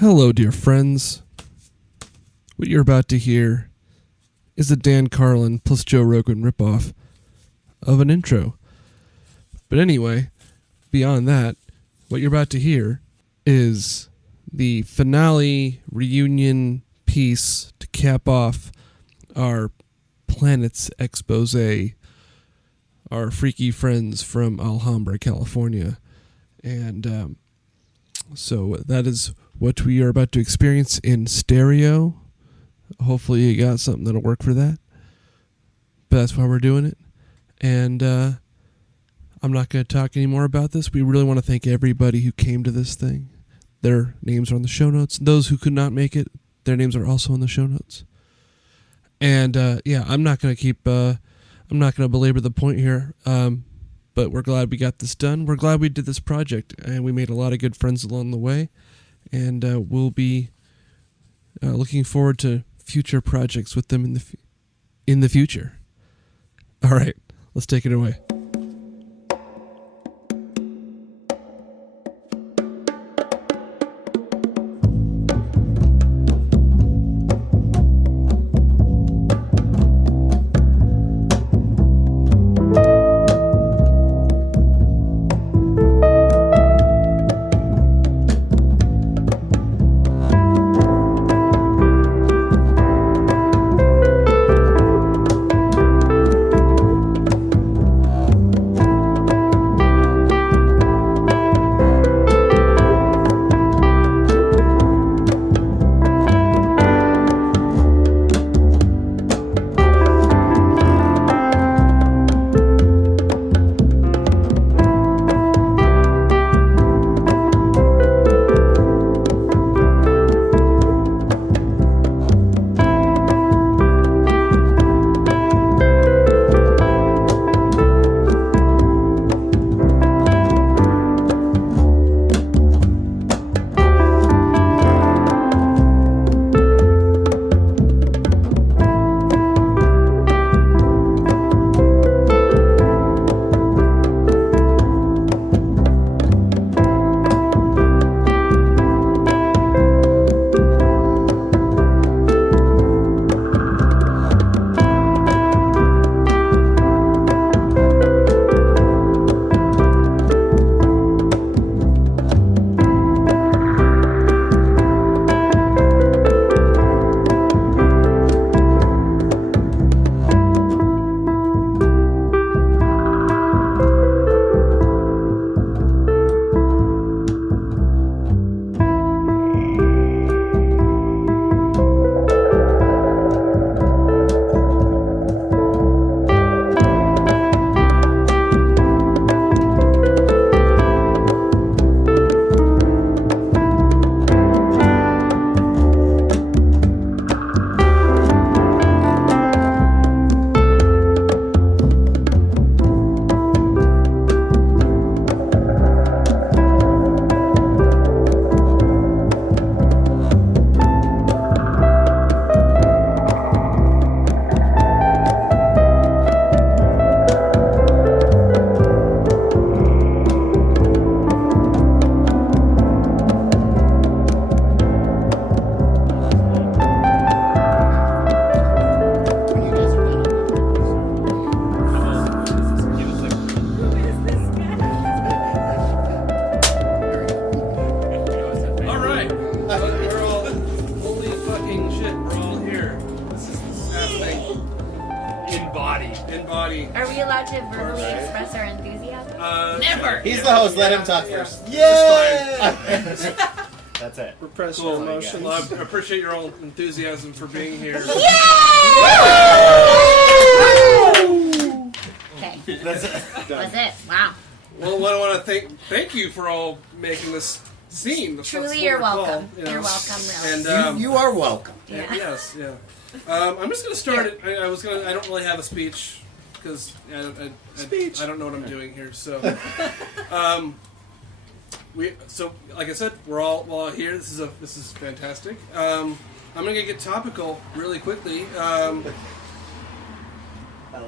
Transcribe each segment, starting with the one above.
Hello, dear friends. What you're about to hear is a Dan Carlin plus Joe Rogan ripoff of an intro. But anyway, beyond that, what you're about to hear is the finale reunion piece to cap off our PLaNETS expose, our freaky friends from Alhambra, California. And so that is what we are about to experience in stereo. Hopefully you got something that'll work for that. But that's why we're doing it. And I'm not going to talk anymore about this. We really want to thank everybody who came to this thing. Their names are on the show notes. Those who could not make it, their names are also on the show notes. And I'm not going to belabor the point here. But we're glad we got this done. We're glad we did this project, and we made a lot of good friends along the way. And we'll be looking forward to future projects with them in the future. All right, let's take it away. Let him talk first. Yeah! That's it. Repress your emotions. Well, I appreciate your all enthusiasm for being here. Okay. That's it. That's it. Wow. Well, I want to thank you for all making this scene. Truly, you're welcome. You're welcome, really. And you are welcome. Yeah. Yes, yeah. I'm just going to start it. I don't really have a speech because I don't know what I'm doing here. So, like I said, we're all here. This is fantastic. I'm gonna get topical really quickly. I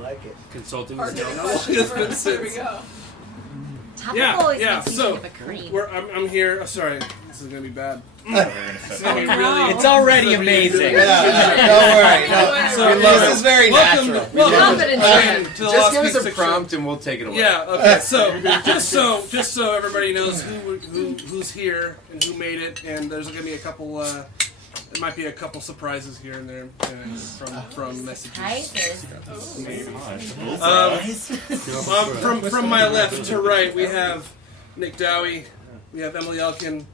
like it. Consulting There we go. Topical is So of a cream. I'm here. Sorry, This is gonna be bad. It's It's already amazing. Don't worry. No, this is very natural. Welcome to the Just Lost give us Peaks a prompt and we'll take it away. Yeah. Okay. So just so everybody knows who's here and who made it, and there's gonna be a couple. There might be a couple surprises here and there from messages. From my left to right, we have Nick Daue, we have Emily Elkin,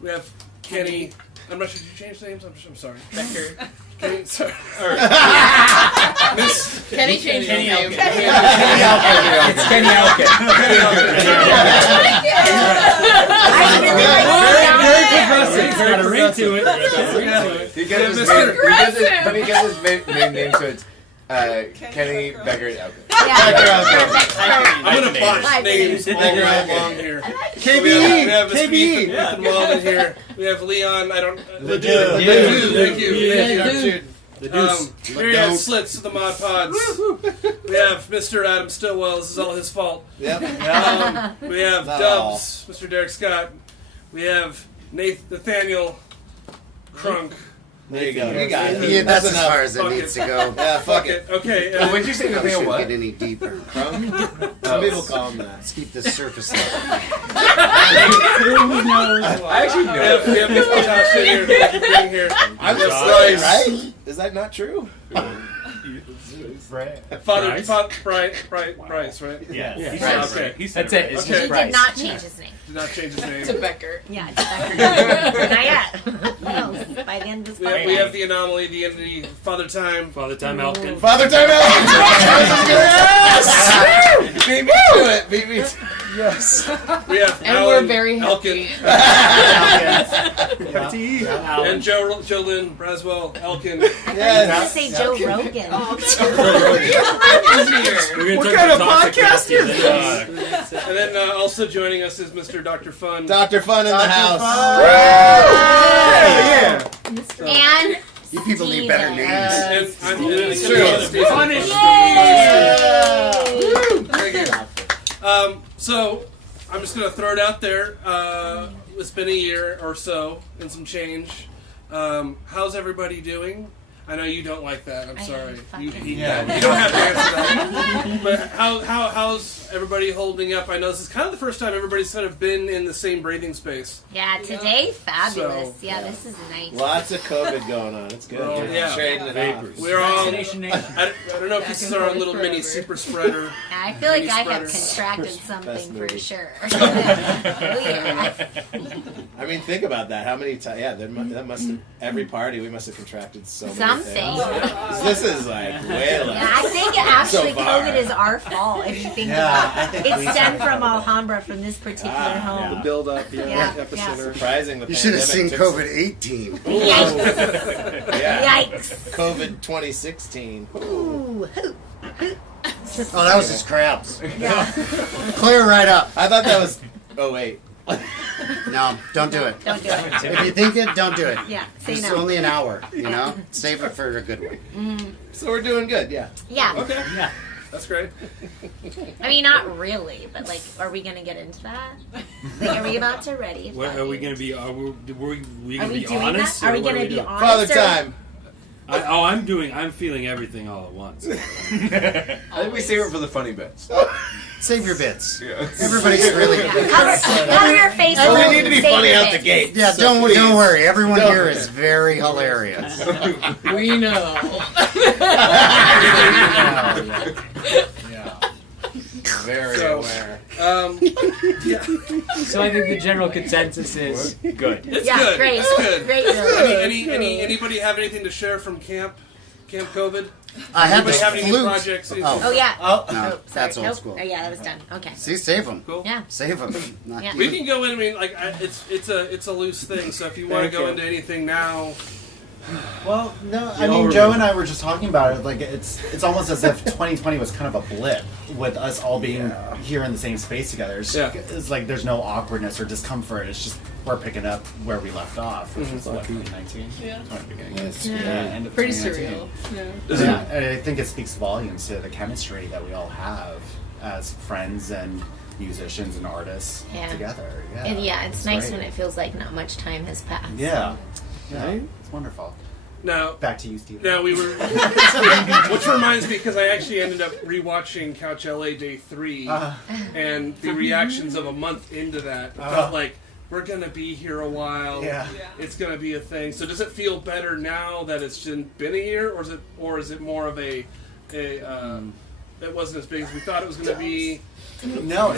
we have Kenny. I'm not sure. Did you change names? I'm sorry. Becker. Kenny. Sorry. Kenny changed his name. It's Kenny Elkin. Got a ring to it. He gets his main name, so it's Kenny, Becker, and Elkin. I'm gonna botch names all along here. KB. We have Mr. KB. Ethan Walden here. We have Leon. LeDoux. Thank you. Myriad Slits of the Mod Pods. We have Mr. Adam Stilwell. This is all his fault. Yep. We have Dubs, Mr. Derek Scott. We have Nathaniel Crunk. There you go. You got it. Yeah, that's as enough. far as it Fuck needs it. to go. Yeah, fuck it. Okay. What did you say, Probably Nathaniel? shouldn't What? get any deeper. Some people call him that. Let's keep the surface level. I actually know. We have Miss Natasha here. Thank you for being here. I'm Yes, just Bryce. right? Is that not true? Bryce, right? Yeah. Okay. That's it. Okay. He did not change his name. Did not change his name. To Becker. Yeah, it's Becker. Not yet. No, by the end of this We have the anomaly, the entity, Phather Time. Phather Time, Elkin. Phather Time Elkin! Yes! Beat me to it! Beat me to it. Yes. We have And Alain, we're very Elkin, happy. and Jolynn Braswell, Elkin. I was going to say Joe Rogan. What kind of podcast is this? And then also joining us is Mr. Dr. Fun. Dr. Fun in the house. Yeah. And You people need better names. And I'm True. Thank you. So I'm just gonna throw it out there. It's been a year or so and some change. How's everybody doing? I know you don't like that. I'm sorry. You don't have to answer that. But how's everybody holding up? I know this is kind of the first time everybody's sort of been in the same breathing space. yeah, today fabulous. So, yeah, this is nice. Lots of COVID going on. It's good. Oh, yeah. Trading it off. We're all. I don't know if this is our little mini super spreader. Yeah, I feel like I have Spreader. contracted something for movie. sure. Oh, yeah. I mean, think about that. How many times? Yeah, that must have, every party we must have contracted so many Something. things. This is like way less. Yeah, I think actually So far. COVID is our fault if you think Yeah, I about think it. we It stemmed said from Alhambra, from this particular home. Build up, Yeah. epicenter. Surprising the You should have seen pandemic took COVID-18. Yikes. Yeah. Yikes. COVID 2016. Ooh. Oh, that was just crabs. Yeah. Clear right up. I thought that was. Oh wait. No, don't do it. Don't do it. If you think it, don't do it. Yeah, say It's no. only an hour, you know? Save it for a good one. So we're doing good. Yeah. Yeah. Okay. Yeah. That's great. I mean, not really, but like, are we gonna get into that? Like, are we about to ready? What, are we going to be? Are we Are going to we be doing honest? that? Are or we what gonna be doing? honest? Father or- time. I'm feeling everything all at once. I think we save it for the funny bits. Save your bits. Yeah. Everybody's really Yeah, cover your face. So and we need to be save funny your out the bits. gate. Yeah, So don't please. worry. Everyone Don't here worry. is very hilarious. We know. Very So, aware. Yeah. So I think the general consensus is good. It's Yeah, good. great. It's good. Great. Really. Anybody have anything to share from Camp COVID? I had Anybody this have any flute. projects? Oh yeah. No, sorry. that's old Nope. school. Oh yeah, that was done. Okay. See, save them. Cool. Yeah. Save them. Yeah. We can go in. I mean, like it's a loose thing. So if you want to go into anything now, Well, no, I mean, Joe and I were just talking about it. Like, it's almost as if 2020 was kind of a blip with us all being here in the same space together. It's like there's no awkwardness or discomfort. It's just we're picking up where we left off, which was what, 2019? Yeah. Beginning. End of Pretty 2019. surreal. Yeah. Yeah, and I think it speaks volumes to the chemistry that we all have as friends and, musicians and artists Yeah. together. Yeah, And yeah, it's nice great. when it feels like not much time has passed. Yeah, yeah, Right? it's wonderful. Now, Back to you, Steve. Now we were, which reminds me, because I actually ended up rewatching Couch LA Day 3, and the reactions of a month into that felt like we're gonna be here a while. Yeah. It's gonna be a thing. So does it feel better now that it's been a year, or is it more of a it wasn't as big as we thought it was gonna be? No,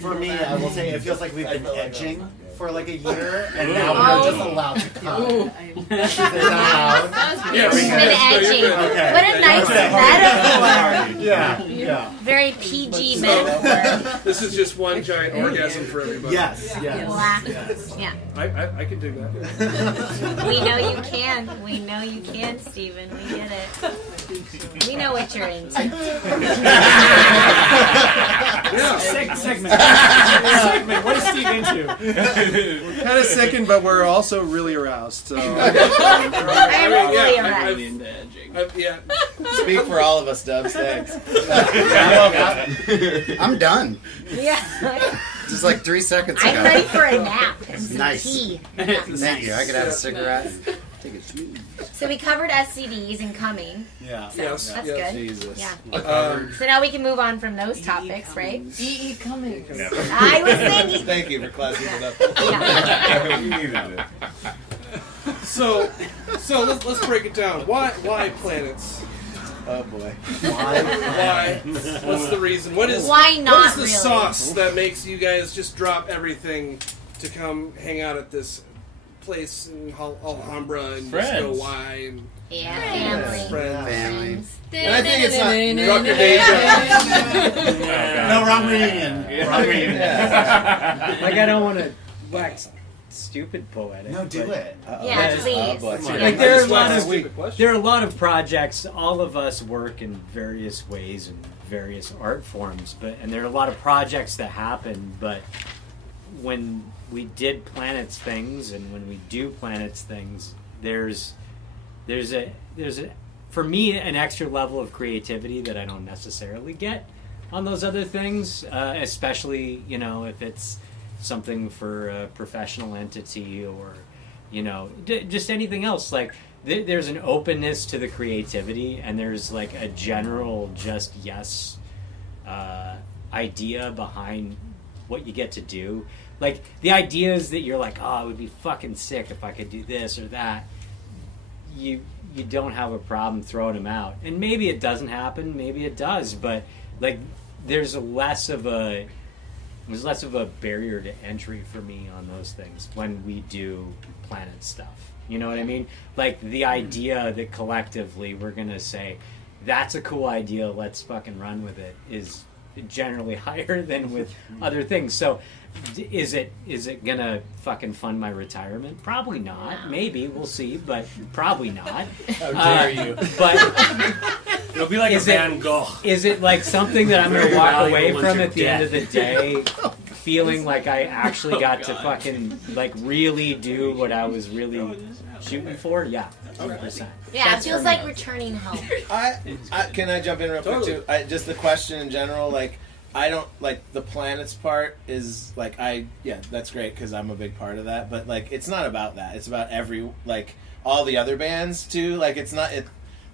for me, I will say it feels like we've been edging for like a year, and now we're just allowed to come. Is that allowed? Yes. We've been edging. Okay. What a nice metaphor. Yeah. Very PG metaphor. This is just one giant orgasm for everybody. Yes. Yeah. I can do that. We know you can. We know you can, Stephen. We get it. We know what you're into. Yeah. Segment. What is Steve into? We're kind of sickened, but we're also really aroused. So I am fully aroused. Yeah. Speak for all of us, Dubs. Thanks. I'm done. Yeah. Just like 3 seconds ago. I'm ready for a nap and some Nice. tea. Thank you. I could have a cigarette. Take it smooth. So we covered SCDs and coming. Yeah. So Yes. that's Yes. good. Jesus. Yeah. So now we can move on from those topics, right? E.E. Cummings. I was thinking. Thank you for classing it up. Yeah. You needed it. So let's break it down. Why planets? Oh boy. Why? What's the reason? Why not What is the really? sauce that makes you guys just drop everything to come hang out at this place in Alhambra and just go why? And Yeah, family. Family. And I think it's not drop your day job. No, wrong reunion. Wrong reunion. Like, I don't want to wax stupid poetic. No, do but- it. Yeah, please. boy. Yeah. Like, there are a That's lot a of stupid question. there are a lot of projects. All of us work in various ways and various art forms, and there are a lot of projects that happen. But when we did PLaNETS things, and when we do PLaNETS things, there's a for me an extra level of creativity that I don't necessarily get on those other things, especially if it's something for a professional entity or just anything else. Like there's an openness to the creativity, and there's like a general just yes idea behind what you get to do. Like the ideas that you're like, oh, it would be fucking sick if I could do this or that. You don't have a problem throwing them out, and maybe it doesn't happen, maybe it does, but like there's less of a barrier to entry for me on those things when we do PLaNET stuff. You know what I mean? Like the idea that collectively we're gonna say that's a cool idea, let's fucking run with it, is generally higher than with other things. So is it gonna fucking fund my retirement? Probably not. No. Maybe, we'll see, but probably not. How dare you? But It'll be like a Van Gogh. is it like something that I'm gonna walk away valuable from once at the you're end of the day feeling like I actually got to fucking like really do what I was really shooting for? Yeah, 100%. Yeah, it That's feels for like me. returning home. Can I jump in real quick too? Just the question in general, like I don't like the planets part is like that's great because I'm a big part of that, but like it's not about that. It's about all the other bands too. Like it's not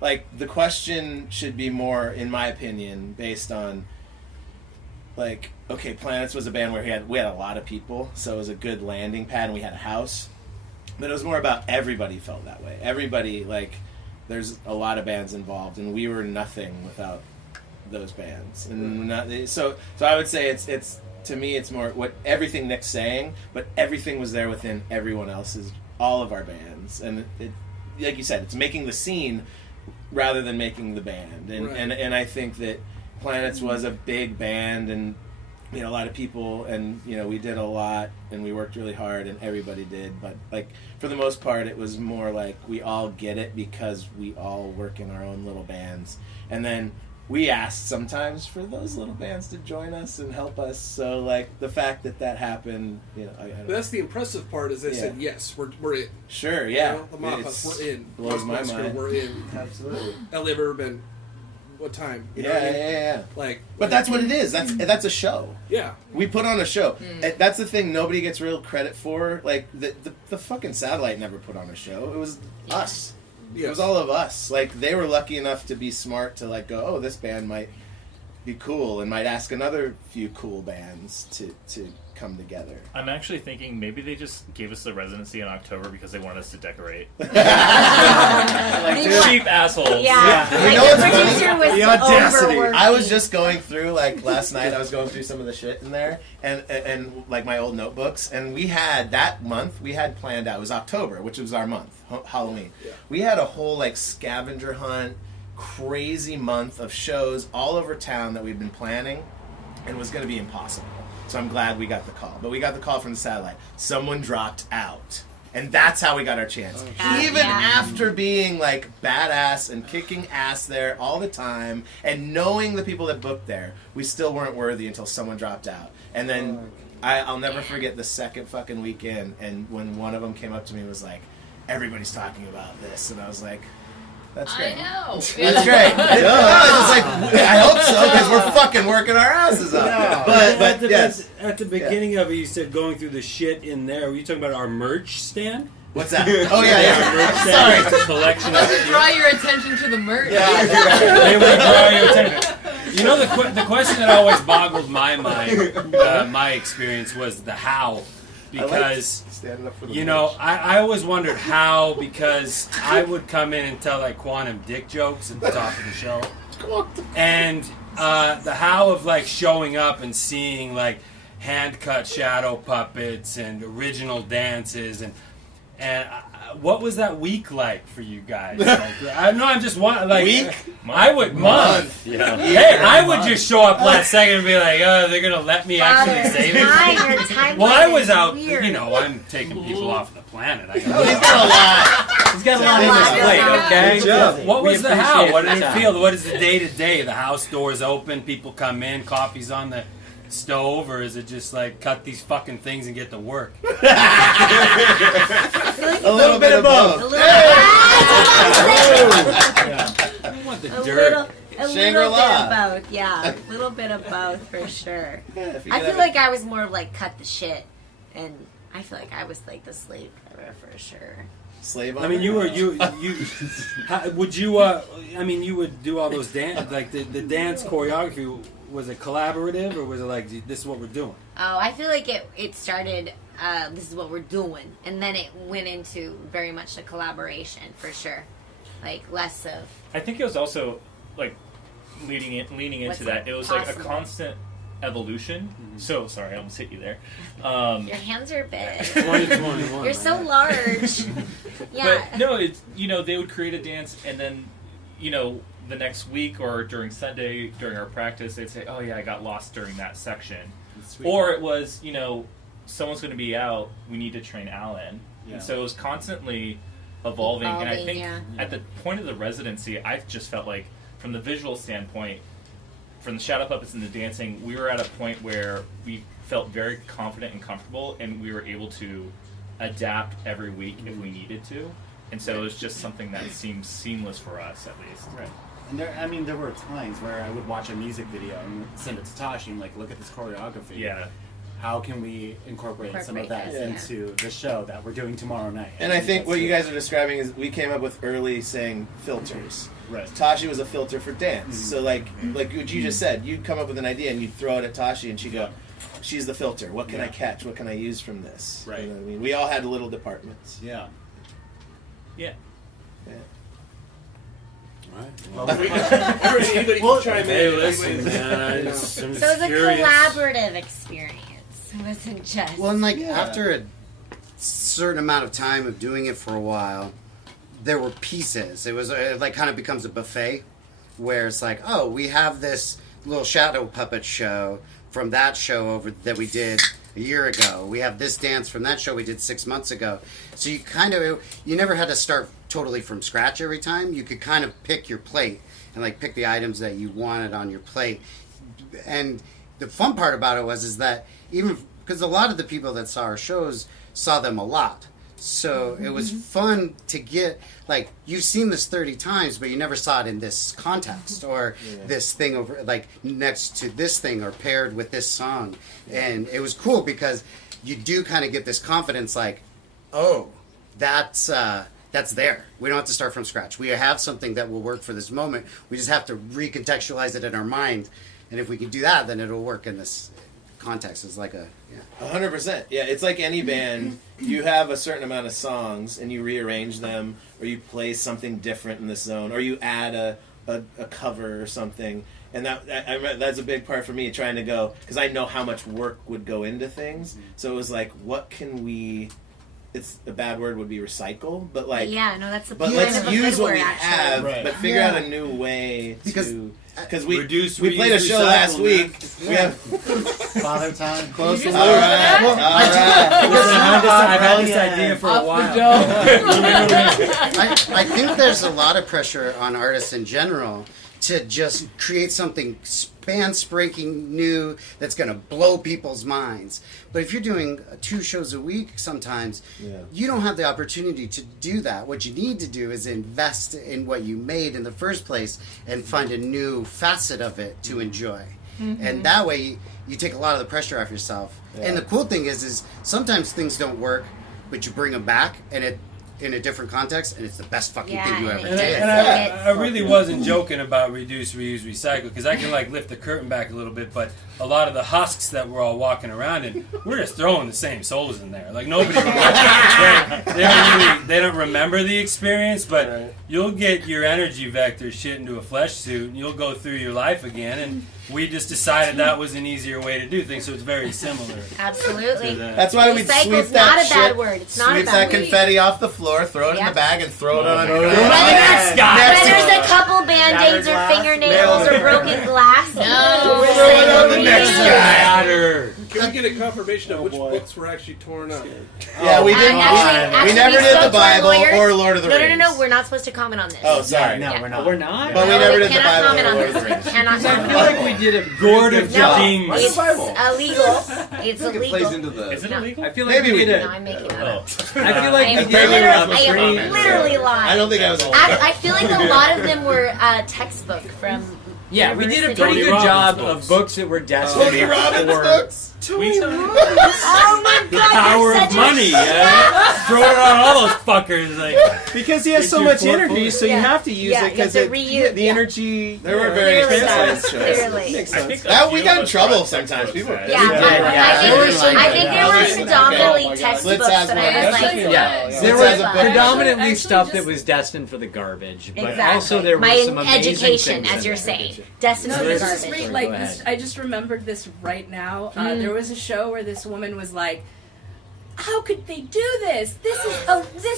like the question should be more, in my opinion, based on like okay, PLaNETS was a band where we had a lot of people, so it was a good landing pad, and we had a house. But it was more about everybody felt that way. Everybody, like, there's a lot of bands involved, and we were nothing without those bands. And so I would say it's to me, it's more what everything Nick's saying, but everything was there within everyone else's, all of our bands. And it like you said, it's making the scene rather than making the band. And, Right. and I think that PLaNETS was a big band, and we had a lot of people, and we did a lot, and we worked really hard, and everybody did. But like for the most part, it was more like we all get it because we all work in our own little bands, and then we asked sometimes for those little bands to join us and help us. So like the fact that happened, I don't But that's the impressive part is they Yeah. said yes, we're in. sure, yeah, The Mop Us, we're in. blows my Buster, mind. We're in. Absolutely. LA have ever been what time. You Yeah, know what I mean? yeah. Like, But that's what it is. That's a show. yeah. We put on a show. That's the thing nobody gets real credit for. Like, the fucking satellite never put on a show. It was us. It was all of us. Like, they were lucky enough to be smart to, like, go, oh, this band might be cool, and might ask another few cool bands to come together. I'm actually thinking maybe they just gave us the residency in October because they wanted us to decorate. Like, cheap assholes. Yeah. You know Like, what's the funny? producer was The audacity. overworking. I was just going through, like, last night I was going through some of the shit in there, and like, my old notebooks, and we had, that month, we had planned out, it was October, which was our month, Halloween. Yeah. We had a whole, like, scavenger hunt, crazy month of shows all over town that we'd been planning, and was going to be impossible. So I'm glad we got the call. But we got the call from the satellite. Someone dropped out. And that's how we got our chance. Even after being, like, badass and kicking ass there all the time and knowing the people that booked there, we still weren't worthy until someone dropped out. And then I'll never forget the second fucking weekend, and when one of them came up to me and was like, everybody's talking about this. And I was like, that's great. I know. That's great. It's like, I hope so, because we're fucking working our asses off. But yes. At the beginning of it, you said going through the shit in there. Were you talking about our merch stand? What's that? Oh, yeah. Our merch stand. Sorry. It's a collection of Let's draw your attention to the merch. They would draw your attention. You know, the question that always boggled my mind, my experience was the how. Because, you know, I always wondered how, because I would come in and tell, like, quantum dick jokes at the top of the show. And the how of, like, showing up and seeing, like, hand-cut shadow puppets and original dances and what was that week like for you guys? Like, I know I'm just like week. I would month. Yeah. Hey, I would just show up last second and be like, "Oh, they're gonna let me actually say this." Well, I was out. Weird. You know, I'm taking people off the planet. He's got a lot. He's got a lot on his plate, okay? Good job. What We was the how? appreciate What did the it time. feel? What is the day to day? The house doors open, people come in, coffee's on the stove, or is it just like cut these fucking things and get to work? A little bit of both. A little, I want the a dirt. little bit Shangri-La. of both. Yeah, a little bit of both for sure. If you I could feel have like I was more of like cut the shit, and I feel like I was like the slave driver for sure. slave I mean, you were you. How, would you? I mean, you would do all those dance, like the dance choreography. Was it collaborative, or was it like this is what we're doing? Oh, I feel like it started. This is what we're doing, and then it went into very much a collaboration for sure. Like less of. I think it was also like leaning into What's that. It was like a possible? constant evolution. So sorry, I almost hit you there. Your hands are big. 2021. You're so large. Yeah. But no, it's they would create a dance, and then the next week or during Sunday during our practice, they'd say, "Oh yeah, I got lost during that section," or it was someone's going to be out. We need to train Alain, and so it was constantly evolving. And I think at the point of the residency, I just felt like from the visual standpoint, from the shadow puppets and the dancing, we were at a point where we felt very confident and comfortable, and we were able to adapt every week if we needed to. And so it was just something that seemed seamless for us, at least. Right. And there were times where I would watch a music video and send it to Tashi and like, look at this choreography. Yeah. How can we incorporate some of that into the show that we're doing tomorrow night? And I think what you guys are describing is we came up with early saying filters. Right. Tashi was a filter for dance. So like what you just said, you'd come up with an idea and you'd throw it at Tashi and she'd go, she's the filter. What can I catch? What can I use from this? Right. You know what I mean? We all had little departments. Yeah. Yeah. Well, anybody can chime in. Hey, listen, So it was a collaborative experience. It wasn't just. Well, and like after a certain amount of time of doing it for a while, there were pieces. It was like kind of becomes a buffet, where it's like, oh, we have this little shadow puppet show from that show over that we did a year ago. We have this dance from that show we did 6 months ago. So you never had to start totally from scratch every time. You could kind of pick your plate and like pick the items that you wanted on your plate. And the fun part about it is that even because a lot of the people that saw our shows saw them a lot. So it was fun to get, like, you've seen this 30 times, but you never saw it in this context or this thing over, like, next to this thing or paired with this song. And it was cool because you do kind of get this confidence, like, oh, that's there. We don't have to start from scratch. We have something that will work for this moment. We just have to recontextualize it in our mind. And if we can do that, then it'll work in this context. It's like 100%. Yeah, it's like any band. You have a certain amount of songs, and you rearrange them, or you play something different in the zone, or you add a cover or something. And that's a big part for me, trying to go, because I know how much work would go into things. So it was like, what can we... It's a bad word would be recycle, but like that's the but point let's of a use good what word, we have, but figure out a new way because we played a show last week. We have Father Time. Close to I've had this idea for a while. I think there's a lot of pressure on artists in general to just create something span-spanking new that's going to blow people's minds. But if you're doing 2 shows a week sometimes, you don't have the opportunity to do that. What you need to do is invest in what you made in the first place and find a new facet of it to enjoy. And that way you take a lot of the pressure off yourself. And the cool thing is sometimes things don't work, but you bring them back and in a different context, and it's the best fucking thing you ever did. And I really wasn't joking about reduce, reuse, recycle, because I can like lift the curtain back a little bit, but a lot of the husks that we're all walking around in, we're just throwing the same souls in there. Like nobody, they don't remember the experience, but you'll get your energy vector shit into a flesh suit, and you'll go through your life again, and we just decided that was an easier way to do things, so it's very similar. Absolutely. That's why we sweep that not a bad shit, word. It's not sweep a that bad word. confetti off the floor, throw it in the bag, and throw it on Whether there's a couple band-aids or fingernails or broken glass. No. Next guy. Can we get a confirmation of which books were actually torn up? Yeah, we didn't. Actually, we never did the Bible or Lord of the Rings. No. We're not supposed to comment on this. Oh, sorry. No, we're not. We're not? But we never did the cannot Bible comment or on Lord of the this. Rings. Cannot I comment feel on like this. we did a Gord of Jardine. It's illegal. It's illegal. Is it illegal? I feel like Maybe we did. No, I'm making that up. I feel like I we am did literally lying. I don't think I was. I feel like a lot of them were textbook from. Yeah, we did a university. pretty good job of books that were destined Tony Robbins for books. Oh my The god! power you're of such money. A Throw it on all those fuckers. Like, Because he has so much energy, so you have to use it because the energy. There were very expensive shows. Clearly. Makes I sense. think That we got in trouble sometimes. People were Yeah, pissed. I think there were predominantly Slits textbooks has that one. I was like, Yeah, Slits there has was a book. predominantly Actually, stuff just- that was destined for the garbage, but exactly. also there My was some amazing education, things as in you're there. saying, destined No, for the this is garbage. really, Go like ahead. this, I just remembered this right now. There was a show where this woman was like, "How could they do this? This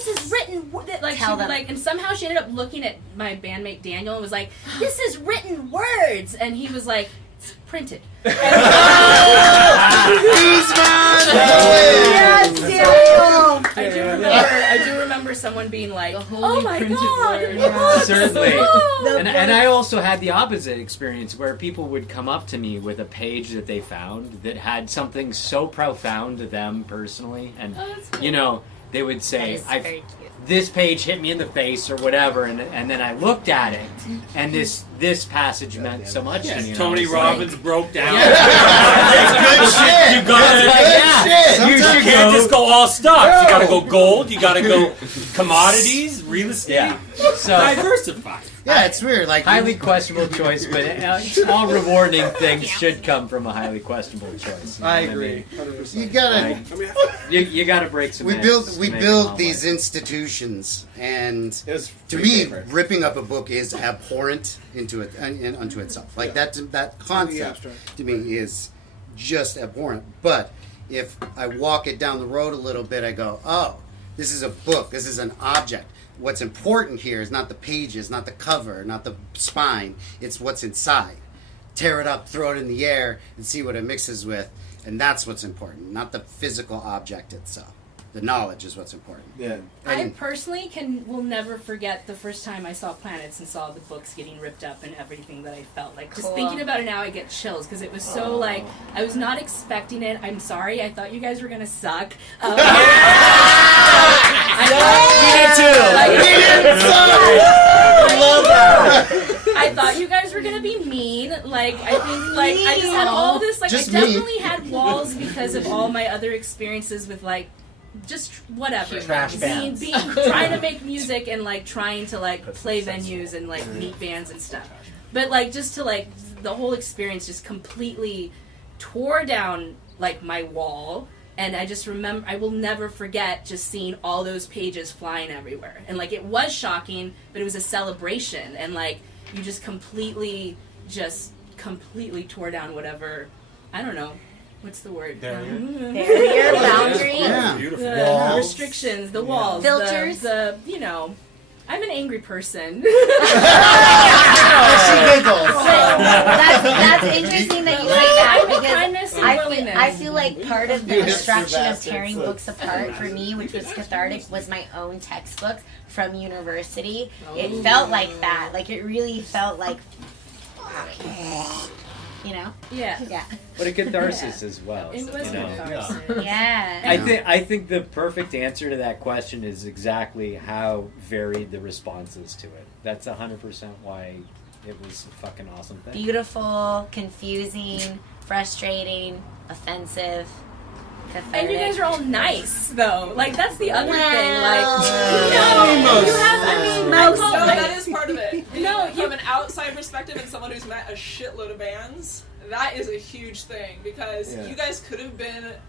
is written like Tell she them. like," and somehow she ended up looking at my bandmate Daniel and was like, "This is written words," and he was like, "It's printed." I do remember someone being like, "Oh my god!" Certainly. And I also had the opposite experience where people would come up to me with a page that they found that had something so profound to them personally, and you know, they would say, this page hit me in the face or whatever, and then I looked at it, and this passage meant so much to me. Tony Robbins broke down. That's good shit. You gotta, That's good shit. you can't just go all stocks. You gotta go gold. You gotta go commodities, real estate. Yeah. So diversify. Yeah, it's weird. Like highly questionable choice, but all rewarding things should come from a highly questionable choice. I agree. you gotta. You gotta break some. We eggs build to make an omelet. these institutions, and It was to my me, favorite. ripping up a book is abhorrent unto itself. Like that concept to me is just abhorrent. But if I walk it down the road a little bit, I go, oh, this is a book. This is an object. What's important here is not the pages, not the cover, not the spine. It's what's inside. Tear it up, throw it in the air, and see what it mixes with. And that's what's important, not the physical object itself. The knowledge is what's important. Yeah. I personally will never forget the first time I saw Planets and saw the books getting ripped up and everything that I felt like. Just Cool. thinking about it now, I get chills because it was so like I was not expecting it. I'm sorry, I thought you guys were gonna suck. thought you guys were gonna be mean. Like, I think, like, I just had all this, like, Just I definitely had walls because of all my other experiences with, like, just whatever. Trash bands. Trying to make music and, like, trying to, like, play venues and, like, meet bands and stuff. But, like, just to, like, the whole experience just completely tore down, like, my wall. And I just remember, I will never forget just seeing all those pages flying everywhere. And, like, it was shocking, but it was a celebration. And, like, you just completely tore down whatever, I don't know, what's the word? Barrier, boundary. Yeah. Beautiful. The restrictions, the walls. Filters. The you know, I'm an angry person. That's interesting that you say that Kindness and because willingness. I feel like part of the You hipster destruction of bastards. tearing books apart for me, which was cathartic, was my own textbooks from university. It felt like that. Like it really felt like, you know? Yeah. Yeah. But a catharsis as well. It was you know? catharsis. Yeah. I think the perfect answer to that question is exactly how varied the response is to it. That's 100% why it was a fucking awesome thing. Beautiful, confusing, frustrating, offensive, cathartic. And you guys are all nice, though. Like, that's the other thing. Like, Well, you have, I mean, No, I call that is part of it. No, From an outside perspective and someone who's met a shitload of bands, that is a huge thing because you guys could have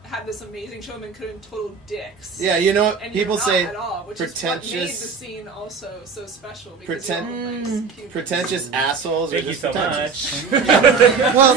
had this amazing show and could have been total dicks. Yeah, you know what And people you're not say, at all, which is what made the pretentious, scene also so special because you're all nice people. pretentious assholes Thank are you just so pretentious. much. Well,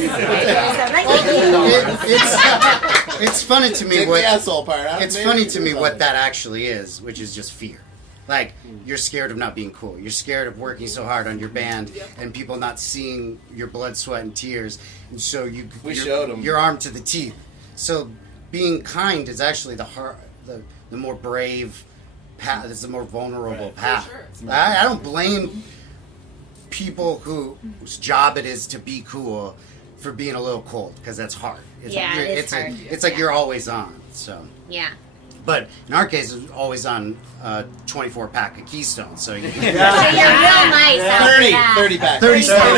it's funny to me Take what the asshole part out. it's Maybe funny do to me what something. that actually is, which is just fear. Like, you're scared of not being cool. You're scared of working so hard on your band and people not seeing your blood, sweat, and tears. And so showed 'em. you're armed to the teeth. So being kind is actually the more brave path. It's the more vulnerable path. sure. I don't blame people whose job it is to be cool for being a little cold, because that's hard. It's hard. It's like you're always on. So. Yeah. But in our case, it's always on 24 pack of Keystone. So you So you're real nice after that. 30 pack. 30 sorry.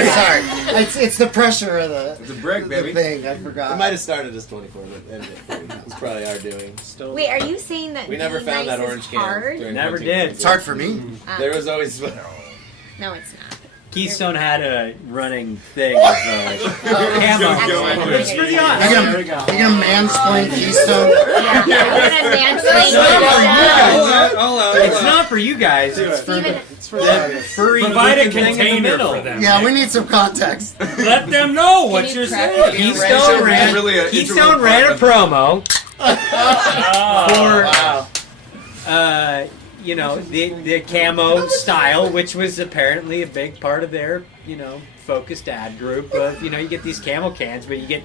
It's the pressure of the brick, baby. thing. I It forgot. might have started as 24, but ended at 30. It's probably our doing. Wait, are you saying that We never being found nice that is orange can. hard? during Never quarantine. did. It's hard for me. There was always. No, it's not. Keystone had a running thing of camo. It's for the You're odds. gonna mansplain Keystone. Yeah, we're gonna It's not for you guys. It's for Steven, the furry Provide a looking thing in the container middle. for them. Yeah, we need some context. Let them know what you you're correct saying. me? Keystone ran, Really a Keystone integral ran a part promo for Wow. you know, the camo style, which was apparently a big part of their, you know, focused ad group of, you know, you get these camo cans, but you get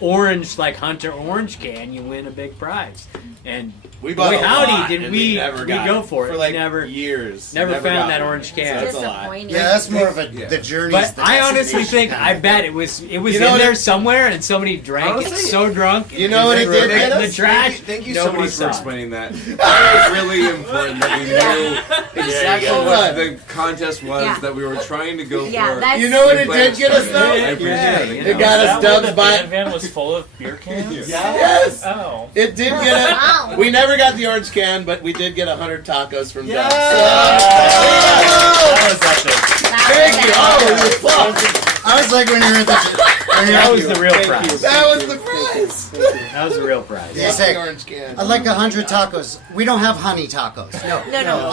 orange, like Hunter orange can, you win a big prize. And We bought boy, a howdy, lot, did and we never got go for it. For like never years. never got found that one. orange can. So that's a lot. disappointing. Yeah, that's more of the journey. But I honestly think, I bet it was You know in what there it- somewhere, and somebody drank it Honestly, so drunk. You know what it did get in the us? trash. Thank you so Nobody much for saw it. explaining that. It's really important that we knew exactly go. what the contest was Yeah. that we were trying to go Yeah, for. that's- You know what it in did get us though? I appreciate it. It got us Is that where Dubs the by. band van was full of beer cans? Yes. Oh. It did get Wow. us. We never got the orange can, but we did get 100 tacos from Dubs. That was epic. Thank you. Oh, I was like when you were at the. That was the real prize. that was the prize. That was the real prize. They say, The orange can. I'd like 100 tacos. We don't have honey tacos. No. No.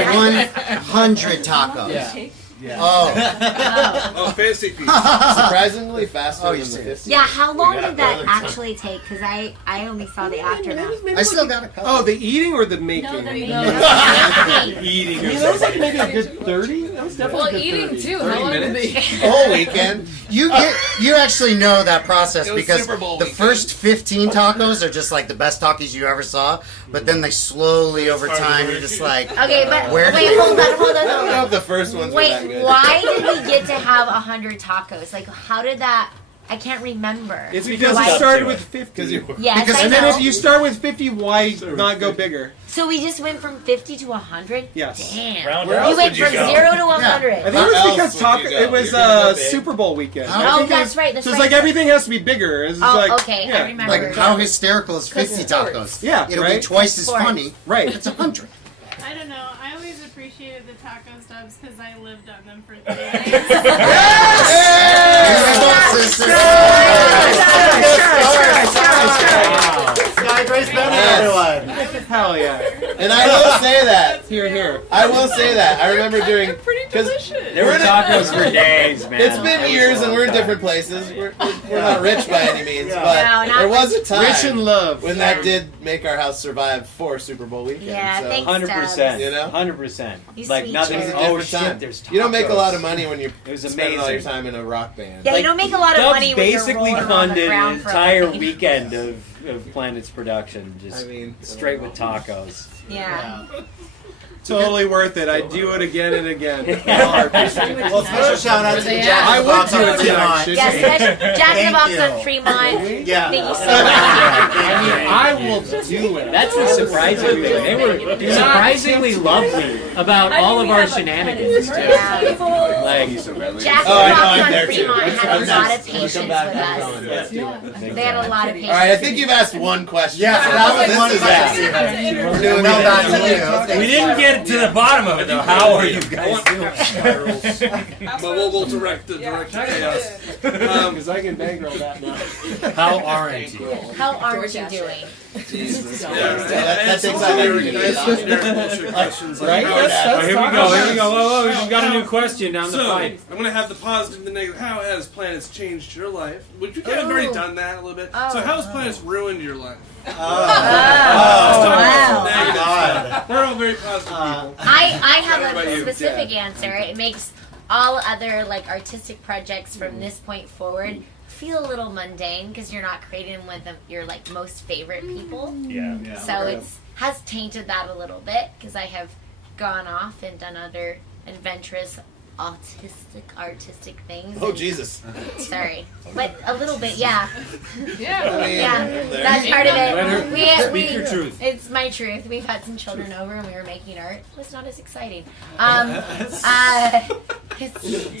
100 tacos. Oh. Oh, fancy feast. Surprisingly faster Oh, than you the see. 50. Yeah, how long did that actually take? Because I only saw the aftermath. I still got a couple. Oh, the eating or the making? No, the No, that's Eating. That was like maybe a good 30. That was definitely Well, a good eating 30. too. 30 How long did minutes? they? The whole weekend. You actually know that process It was because Super Bowl the weekend. first 15 tacos are just like the best tacos you ever saw, but then they slowly over time you're just like, Okay, but Where- wait, hold on. I don't know if the first ones were that Wait, good. why did we get to have 100 tacos? Like, how did that I can't remember. It's because you started with 50. Yes, I and then know. if you start with 50, why not go bigger? So we just went from 50 to 100? Yes. Damn. We went from 0 to 100. I think it was because it was Super Bowl weekend. Oh, that's right. That's so it's right. like everything has to be bigger. It's like, okay. I remember. Like, how hysterical is 50 tacos? Yeah, It'll right? be twice as Sports. funny. Right. It's 100. I don't know. I always appreciated the taco stubs because I lived on them for 3 days. Sky Grace Bennett, everyone. Hell yeah. And I will say that. Here. I will say that. I remember doing because There were tacos for days, man. it's been years and we're in different places. We're not rich by any means, but No, not there was a time Rich in love. when that did make our house survive 4 Super Bowl weekends. Yeah, so. thanks, 100%. You know? 100%. You Like sweet nothing. It was a cherry. Oh different shit! time. There's tacos. You don't make a lot of money when you're It was spending all your amazing. time in a rock band. Yeah, you don't make a lot of Dubs money when you're basically rolling on the funded ground an for a entire living. weekend of Planet's production, just I mean, straight with tacos. Yeah. Totally worth it. I'd do it again and again. Well, special shout out to the Jack I in the would Box do on it tonight. Fremont. Yes, Jack in the Box Thank on you. Fremont. Yeah. Thank you so much. I mean, I will do it. That's the surprising thing. They were surprisingly lovely about all of our shenanigans too. Yeah. Like, Jack Oh, I know, in I'm the Box there on too. Fremont had a I'm lot next. of patience Come with back, us. Let's do it. They had a lot of patience. All right, I think you've asked one question. Yeah, so that was this one is question. that. We're doing back to you. We didn't get to the bottom of it though. How are you guys doing? But we'll direct the chaos. Because I can bankroll that now. How aren't you? How aren't you doing? That takes out everything. questions. Right? Oh, here we go. Here we go. Whoa, we've got a new question down the So, pipe. I'm going to have the positive and the negative. How has planets changed your life? Which we kind of already done that a little bit. So how has planets ruined your life? Oh, Wow. God. We're all very positive people. I have What about a you? specific answer. It makes all other like artistic projects from this point forward feel a little mundane because you're not creating with your like most favorite people. Yeah. So it's has tainted that a little bit because I have gone off and done other adventurous artistic things. Oh and- Jesus! Sorry, but a little bit, yeah. I mean, Yeah, there that's you part go. of it. Speak your truth. It's my truth. We've had some children over and we were making art. It was not as exciting.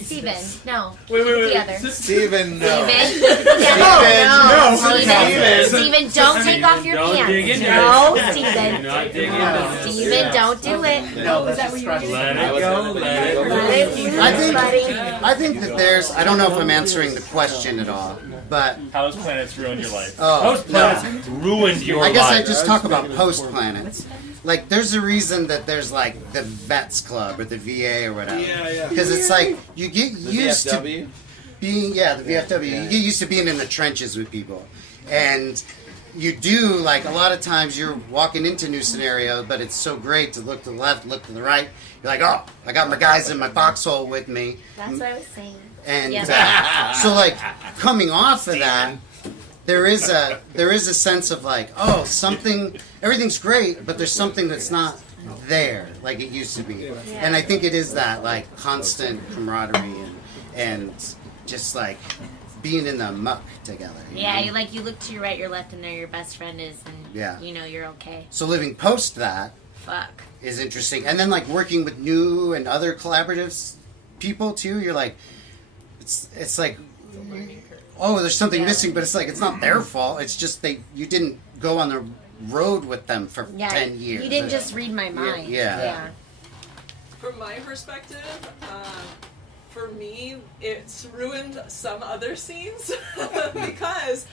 Steven, no. Wait. The other. Steven, no. Steven, don't take off your Don't dig pants. into No, it. Steven. Not digging into this. Steven, don't do it. No, that's what you're Let it go. Let it go. Let it loose, buddy. I think that there's, I don't know if I'm answering the question at all, but How has planets ruined your life? Post planets ruined your I guess I life. just talk about post planets. Like, there's a reason that there's like the Vets Club or the VA or whatever. Yeah. Because it's like you get The used to VFW? being, the VFW. You get used to being in the trenches with people, and you do like a lot of times you're walking into new scenarios, but it's so great to look to the left, look to the right. You're like, oh, I got my guys in my foxhole with me. That's what I was saying. And Yeah. so, like, coming off of that, there is a sense of like, oh, everything's great, but there's something that's not there like it used to be. And I think it is that like constant camaraderie and just like being in the muck together. Yeah, you look to your right, your left, and there your best friend is, and you know you're okay. So living post that Fuck. is interesting, and then like working with new and other collaboratives people too. You're like, it's like, oh, there's something missing, but it's like it's not their fault. It's just you didn't go on the road with them for 10 years. You didn't just read my mind. Yeah. From my perspective, for me, it's ruined some other scenes because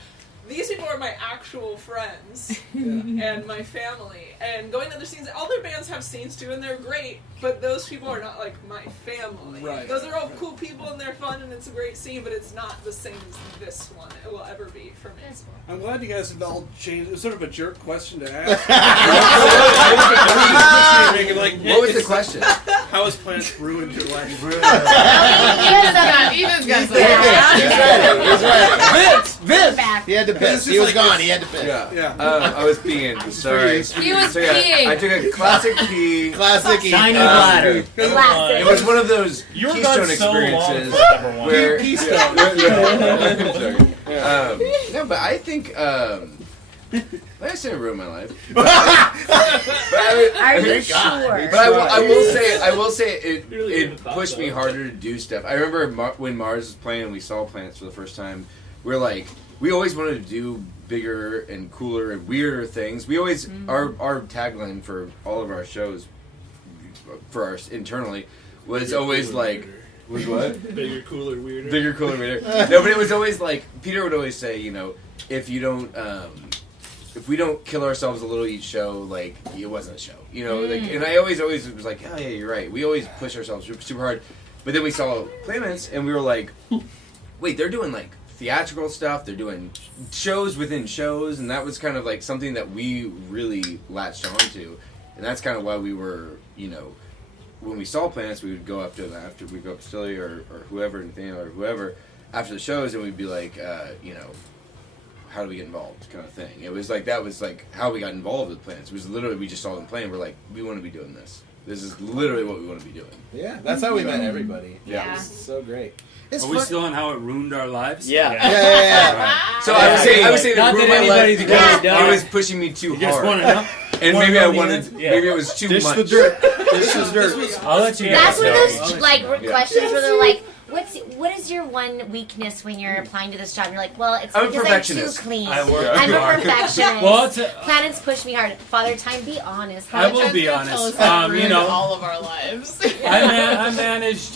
these people are my actual friends and my family. And going to other scenes, all their bands have scenes too, and they're great, but those people are not like my family. Right. Those are all cool people and they're fun and it's a great scene, but it's not the same as this one. It will ever be for me. I'm glad you guys have all changed. It was sort of a jerk question to ask. What was the question? How has planets ruined your life? He's ready. Vince! He had to piss. He was gone. He had to piss. Yeah. I was peeing. Sorry. He was So, yeah, peeing. I took a classic pee. Classic. Tiny bladder. It was one of those You were Keystone gone so long experiences for number one. where Keystone. Yeah. No, but I think. Like I said, it ruined my life. But I will say it pushed me harder to do stuff. I remember when Mars was playing and we saw PLaNETS for the first time. We always wanted to do bigger and cooler and weirder things. We always our tagline for all of our shows, for our internally, was always like. Was what? Bigger, cooler, weirder. Bigger, cooler, weirder. No, but it was always like Peter would always say, if you don't. If we don't kill ourselves a little each show, like, it wasn't a show, and I always was like, oh yeah, you're right. We always push ourselves super hard, but then we saw PLaNETS and we were like, wait, they're doing like theatrical stuff, they're doing shows within shows, and that was kind of like something that we really latched onto, and that's kind of why we were, when we saw PLaNETS, we would go after we'd go up to Stilly or whoever, Nathaniel or whoever, after the shows, and we'd be like, how do we get involved, kind of thing. It was like, that was like how we got involved with PLaNETS. It was literally, we just saw them playing, we're like, we want to be doing this. This is literally what we want to be doing. Yeah, that's how we met everybody. Yeah. It's so great. Are we still on how it ruined our lives? Yeah. Yeah. So I was saying Not it ruined that my life anybody's because gonna die. it was pushing me too You just hard. want to know? And maybe I wanted, maybe it was too Dish much. the dirt. Dish the dirt. I'll let you That's guys one of know. those questions where they're like, what is your one weakness when you're applying to this job? And you're like, well, it's I'm a because I'm perfectionist. too clean. I work I'm a hard. perfectionist. Well, PLaNETS push me hard. Father Time, be honest. I will be honest. All of our lives. I managed,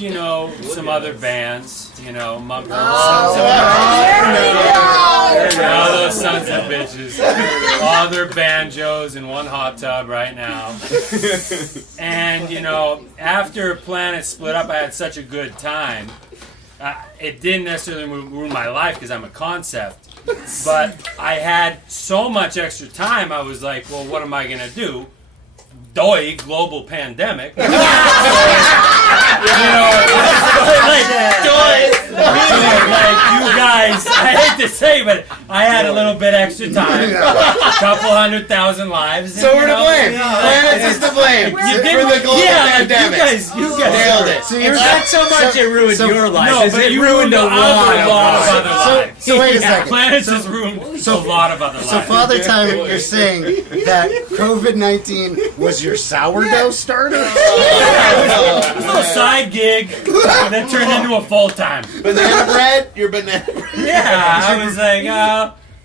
some other bands, Monk. Those sons of bitches. All their banjos in one hot tub right now. And, after PLaNETS split up, I had such a good time. It didn't necessarily ruin my life because I'm a concept. But I had so much extra time, I was like, well, what am I going to do? Daue, global pandemic. Daue. You guys, I hate to say, but I had a little bit extra time. A couple 100,000 lives. So we're to blame. PLaNETS is to blame for the global pandemic. You guys nailed it. It's not so much it ruined your life, No, as but it you ruined a lot of other lives. So wait a second. PLaNETS has ruined a lot of other lives. So Father Time, you're saying that COVID-19 was your sourdough starter? It was a little side gig that turned into a full-time. Banana bread? Your banana bread. Yeah, I was like,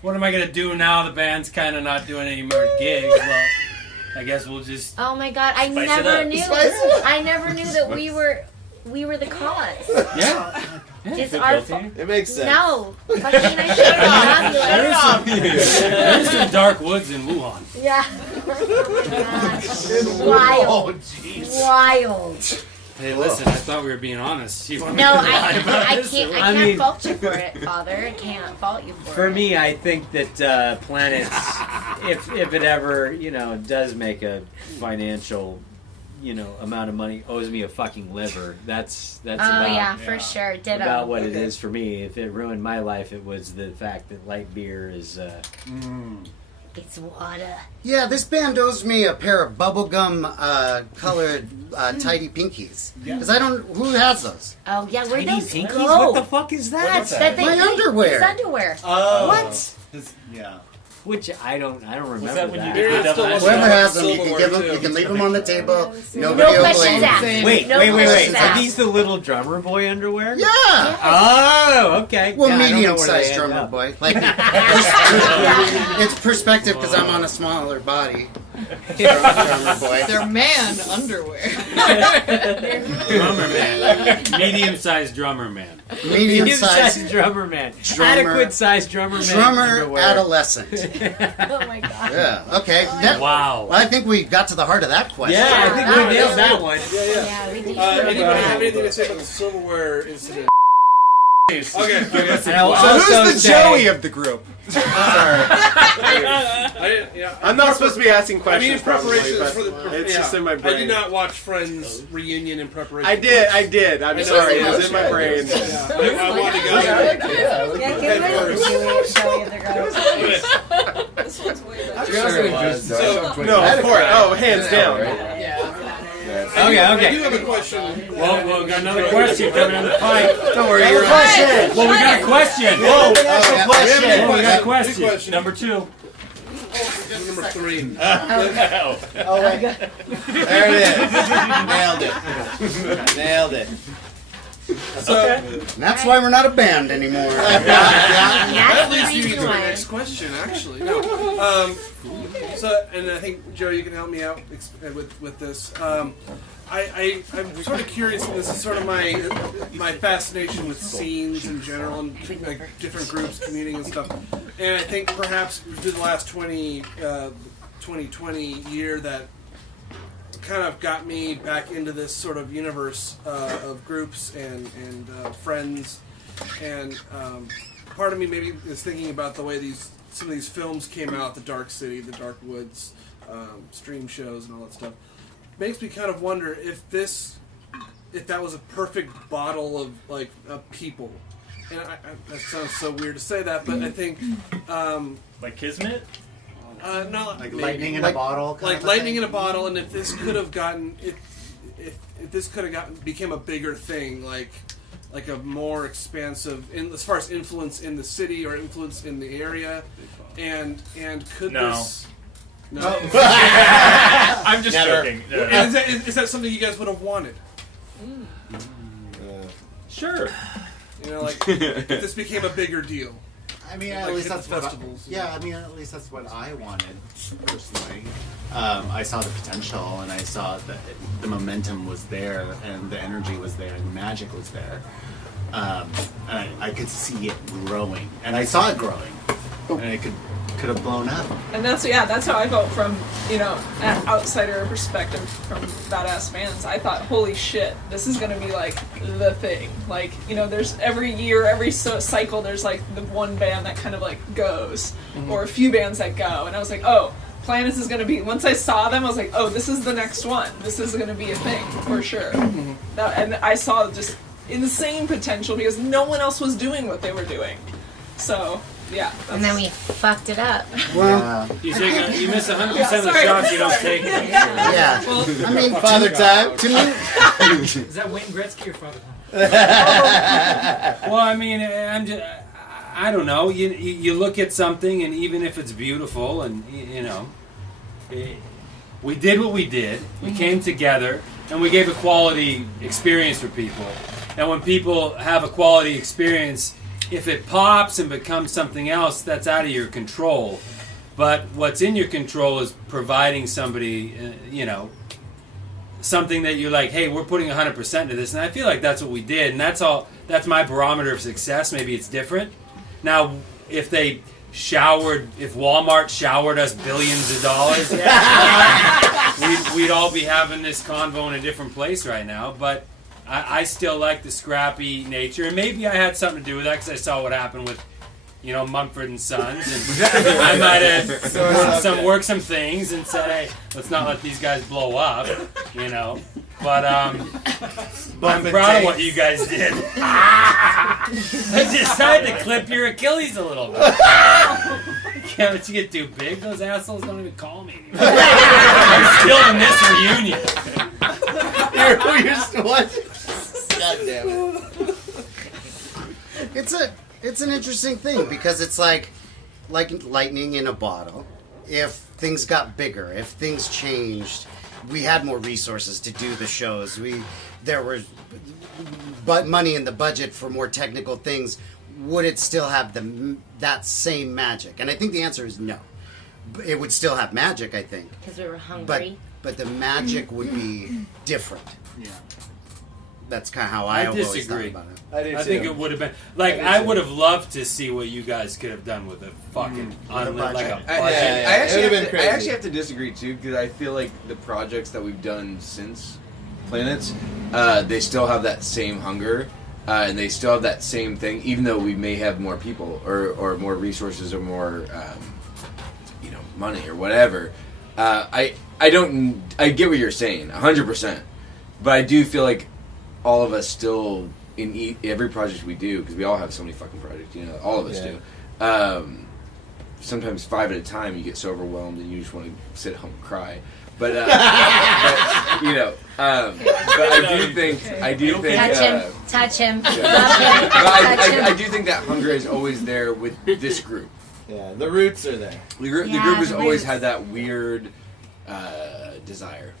what am I going to do now? The band's kind of not doing any more gigs. Well, I guess we'll just... Oh my god, I Spice it never up. knew. I never knew that we were the cause. Yeah. It's our fault. It makes sense. No. Fucking I should have There's some dark woods in Wuhan. Yeah. Wild. Wild. Hey, listen, I thought we were being honest. You want me No, to lie about I this? can't. I I can't mean- fault you for it, Father. I can't fault you for it. For me, I think that PLaNETS, if it ever, does make a financial, amount of money, owes me a fucking liver. That's Oh about, yeah, for sure. Ditto. about what it is for me. If it ruined my life, it was the fact that light beer is. It's water. Yeah, this band owes me a pair of bubblegum colored tidy pinkies. Because I don't. Who has those? Oh yeah, where Tiny those pinkies? go? What the fuck is that? My underwear. His underwear. Oh. What? Yeah. Which I don't remember Was that. that when you Myriad did Slits. Whoever has them, you can Silverware, give them. too. You can leave them on the table. No Nobody will questions blame. asked. Wait. No Are questions asked. these the little drummer boy underwear? Yeah. Oh, okay. Well, Yeah, I don't know where medium-sized they end drummer up. boy. Like it's perspective because I'm on a smaller body. Drummer boy. They're man underwear. Drummer man. Medium-sized drummer man. Medium-sized drummer man. Drummer- Adequate-sized drummer man. drummer underwear. adolescent. Oh my god. Yeah. Okay. That- Wow. Well, I think we got to the heart of that question. Yeah, I think we nailed that one. Yeah, we did. Anybody have anything to say about the silverware incident? Okay. And I'll So also who's the say- Joey of the group? Sorry. I'm not supposed to be asking I questions. mean, in preparation probably, for the. but it's just in my brain. I did not watch Friends reunion in preparation. I did. I'm sorry. It was in my brain. I wanted to go there. This one's way better. To be honest with you, No, of course. Oh, hands down. Yeah. I do have a question. Well, we got another question coming on the pipe. Don't worry, you're right. Well, we got a question. Whoa, we got a question. Number 2. Number 3. There it is. Nailed it. So that's why we're not a band anymore. That leads you to my next question, actually. No. So, and I think, Joe, you can help me out with this. I'm sort of curious. This is sort of my fascination with scenes in general and like different groups commuting and stuff. And I think perhaps through the last 2020 year that kind of got me back into this sort of universe of groups and friends. And part of me maybe is thinking about the way some of these films came out, The Dark City, The Dark Woods, stream shows and all that stuff. Makes me kind of wonder if that was a perfect bottle of people. And that sounds so weird to say that, but I think like Kismet. No, like lightning in a bottle. Like lightning in a bottle, and if this could have gotten if this could have became a bigger thing, like a more expansive as far as influence in the city or influence in the area, and could this. No. I'm just joking. And is that something you guys would have wanted? Sure. You know, like if this became a bigger deal. I mean, at least that's what. At least that's what I wanted personally. I saw the potential, and I saw that the momentum was there, and the energy was there, and the magic was there. And I could see it growing, and I saw it growing, and it could have blown up. And that's how I felt from an outsider perspective from Badass Bands. I thought, holy shit, this is gonna be like the thing. Like there's every year, every cycle, there's like the one band that kind of like goes, or a few bands that go, and I was like, oh, PLaNETS is gonna be. Once I saw them, I was like, oh, this is the next one. This is gonna be a thing for sure. And I saw just insane potential because no one else was doing what they were doing. So. Yeah, and then we fucked it up. Well, you miss 100% of the shots you don't take. Yeah. Well, I mean, Phather Time to me. Is that Wayne Gretzky or Phather Time? Well, I mean, I don't know. You look at something, and even if it's beautiful, and we did what we did. We came together, and we gave a quality experience for people. And when people have a quality experience, if it pops and becomes something else, that's out of your control. But what's in your control is providing somebody, something that you're like, hey, we're putting 100% into this. And I feel like that's what we did. And that's my barometer of success. Maybe it's different. Now, if Walmart showered us billions of dollars, we'd all be having this convo in a different place right now. But I still like the scrappy nature, and maybe I had something to do with that because I saw what happened with, Mumford and Sons, and I might have worked some things and said, hey, let's not let these guys blow up, But I'm proud of what you guys did. I decided to clip your Achilles a little bit. Can't let you get too big. Those assholes don't even call me anymore. I'm still in this reunion. You're still watching. God damn it. It's an interesting thing because it's like lightning in a bottle. If things got bigger, if things changed, we had more resources to do the shows. There was money in the budget for more technical things. Would it still have that same magic? And I think the answer is no. It would still have magic, I think. Because we were hungry. But the magic would be different. Yeah. That's kind of how I always disagree. thought about it. I think it would have been I would have loved to see what you guys could have done with a fucking unlit like a budget. I actually have to disagree too because I feel like the projects that we've done since PLaNETS, they still have that same hunger and they still have that same thing, even though we may have more people or more resources or more money or whatever. I get what you're saying 100%, but I do feel like all of us still in every project we do, because we all have so many fucking projects, all of us do. Sometimes 5 at a time, you get so overwhelmed and you just want to sit home and cry. But you know, but I do think. Touch him. But I do think that hunger is always there with this group. Yeah, the roots are there. The group has always had that weird desire.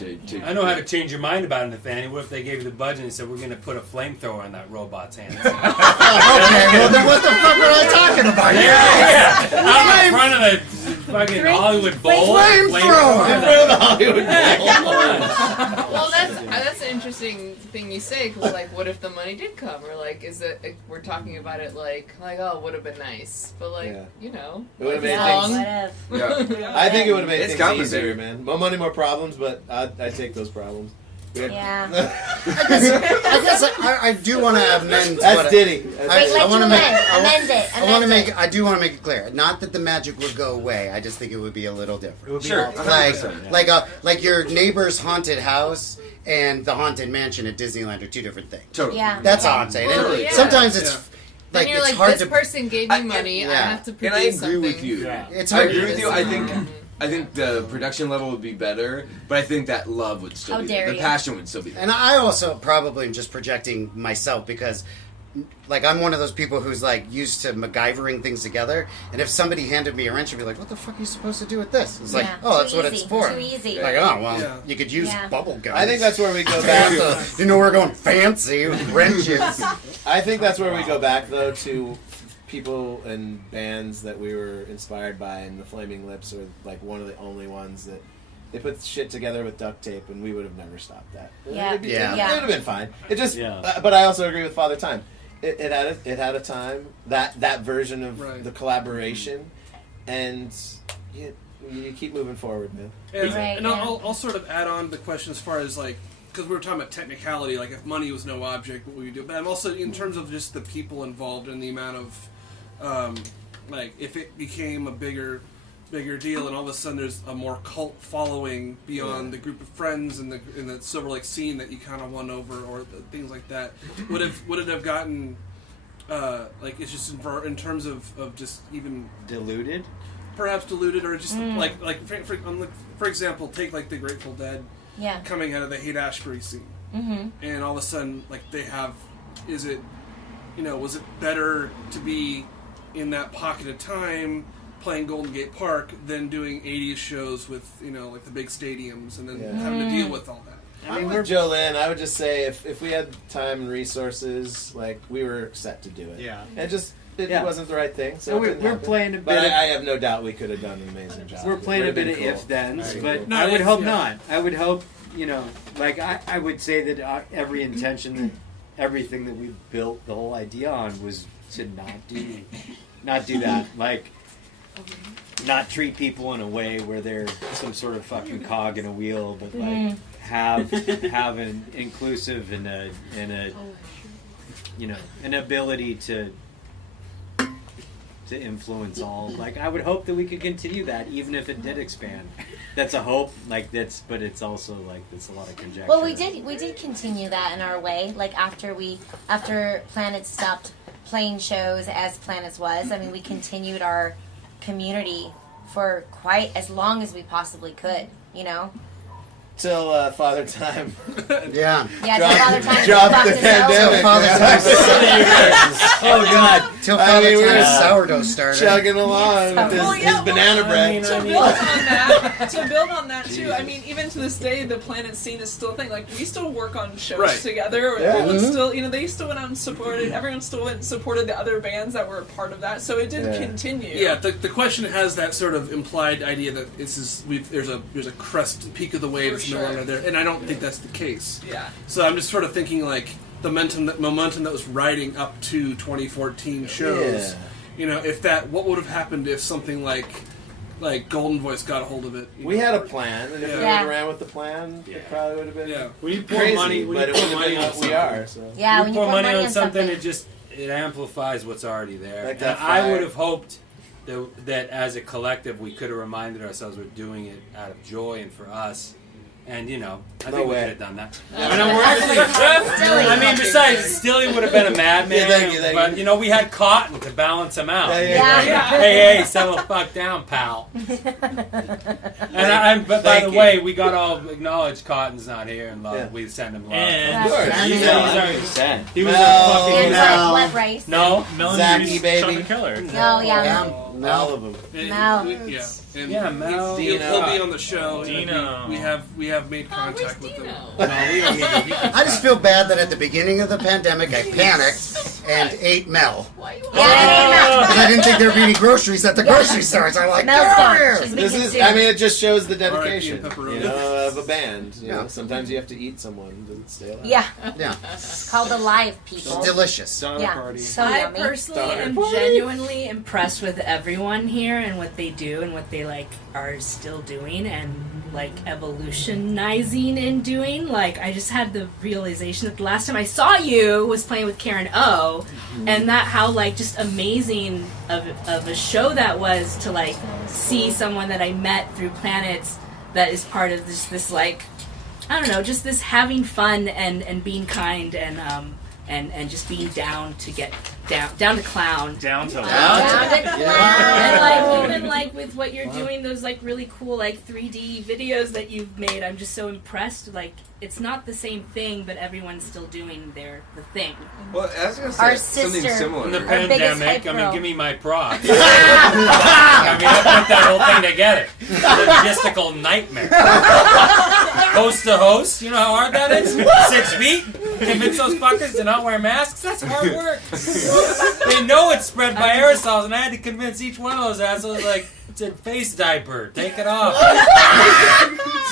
I know how to change your mind about it, Nathaniel. What if they gave you the budget and said, we're going to put a flamethrower on that robot's hands? Okay, well then what the fuck were I talking about? Yeah. Out in front of the fucking Hollywood Bowl. Flamethrower! In front of the Hollywood Bowl. Well, that's an interesting thing you say, because, like, what if the money did come? Or, like, is it, we're talking about it like oh, would have been nice. But, like, you know. It would have made things. I think it would have made things easier, man. More money, more problems, but I take those problems. Yeah. I guess I do want to amend. That's Diddy. I want to make. I do want to make it clear. Not that the magic would go away. I just think it would be a little different. Sure. Like your neighbor's haunted house and the haunted mansion at Disneyland are two different things. Totally. Yeah. That's all I'm saying. Totally. And sometimes it's. Then you're it's like, hard this to. person gave me money. I have to And I produce agree with something. you. Yeah. It's I hard. agree with you. I think the production level would be better, but I think that love would still be there. The passion would still be there. And I also probably am just projecting myself because, like, I'm one of those people who's, like, used to MacGyvering things together. And if somebody handed me a wrench, I'd be like, what the fuck are you supposed to do with this? It's like, oh, that's what it's for. Too easy. Like, oh, well, you could use bubble gum. I think that's where we go back. You know, we're going fancy with wrenches. I think that's where we go back, though, to people and bands that we were inspired by, and the Flaming Lips are like one of the only ones that they put shit together with duct tape, and we would have never stopped that. Yeah. It would have been fine. It just, Yeah. But I also agree with Phather Time. It had a time that version of the collaboration, and you keep moving forward, man. And I'll sort of add on the question as far as like. Because we were talking about technicality, like if money was no object, what would we do? But I'm also in terms of just the people involved and the amount of, like, if it became a bigger deal, and all of a sudden there's a more cult following beyond the group of friends and the Silver Lake scene that you kind of won over, or things like that. Would it have gotten, like, it's just in terms of just even diluted, perhaps diluted, or just for example, take like the Grateful Dead. Yeah. Coming out of the Haight-Ashbury scene. Mm-hmm. And all of a sudden, like, they have, was it better to be in that pocket of time playing Golden Gate Park than doing 80s shows with, like the big stadiums and then having to deal with all that? I'm with Jolynn. I would just say if we had time and resources, like, we were set to do it. Yeah. And it wasn't the right thing, so we're playing a bit. But I have no doubt we could have done an amazing job. We're playing a bit of if-thens, but I would hope not. I would hope, like I would say that every intention, that everything that we built the whole idea on was to not do that. Like, not treat people in a way where they're some sort of fucking cog in a wheel, but like have an inclusive and an ability to influence all. Like, I would hope that we could continue that, even if it did expand. That's a hope. Like, but it's also like there's a lot of conjecture. Well, we did continue that in our way. Like after PLaNETS stopped playing shows as PLaNETS was. I mean, we continued our community for quite as long as we possibly could. Till Phather Time. Yeah. Yeah, till Phather Time. Dropped the pandemic. Oh, God. Till Phather Time sourdough started. Chugging along with his banana bread. To build on that, too, I mean, even to this day, the PLaNETS scene is still a thing. Like, we still work on shows together. Everyone still, they still went out and supported, everyone still went and supported the other bands that were a part of that. So it did continue. Yeah, the question has that sort of implied idea that there's a crest, peak of the wave is no longer there, and I don't think that's the case. Yeah. So I'm just sort of thinking like the momentum that was riding up to 2014 shows. If what would have happened if something like Golden Voice got a hold of it? We had a plan, and if we would have ran with the plan, it probably would have been When you pour crazy, money, but it would have been what we are. So. Yeah, when you pour money on something, it amplifies what's already there. Like and I would have hoped that as a collective, we could have reminded ourselves we're doing it out of joy and for us, And I No think we way. could have done that. We're actually. Besides, Stilly would have been a madman. Yeah, thank you. But we had Cotton to balance him out. Yeah. Hey, settle the fuck down, pal. And but by the way, we got all acknowledged. Cotton's not here, and we send him love. And he's already sent. He was fucking. And what Bryce? No, Melanie baby. Keller. No, yeah. All of them. Mel. Mel. Dino. He'll be on the show. Dino. We have made contact with him. No, we don't need to. I just feel bad that at the beginning of the pandemic I panicked and ate Mel. Because I didn't think there'd be any groceries at the grocery stores. I'm like, Mel's get gone. over here. She's This been is. consumed. I mean, it just shows the dedication, R.I.P. and pepperoni. of a band. Yeah. Sometimes you have to eat someone to stay alive. Yeah. Yeah, It's called Alive, people. it's delicious. Yeah. So I yummy. personally am genuinely impressed with everyone here and what they do and what they are still doing and evolutionizing and doing. I just had the realization that the last time I saw you was playing with Karen O, and that how just amazing of a show that was to see someone that I met through PLaNETS that is part of this I don't know, just this having fun and being kind and just being down to get down to clown. Down to And even with what you're doing, those really cool 3D videos that you've made, I'm just so impressed. It's not the same thing, but everyone's still doing the thing. Well, I was gonna say Our something sister. similar. In the Our biggest pandemic, hype girl. give me my props. I put that whole thing together. Logistical nightmare. Host to host, you know how hard that is? 6 feet? Convince those fuckers to not wear masks? That's hard work. They know it's spread by aerosols, and I had to convince each one of those assholes, it's a face diaper. Take it off.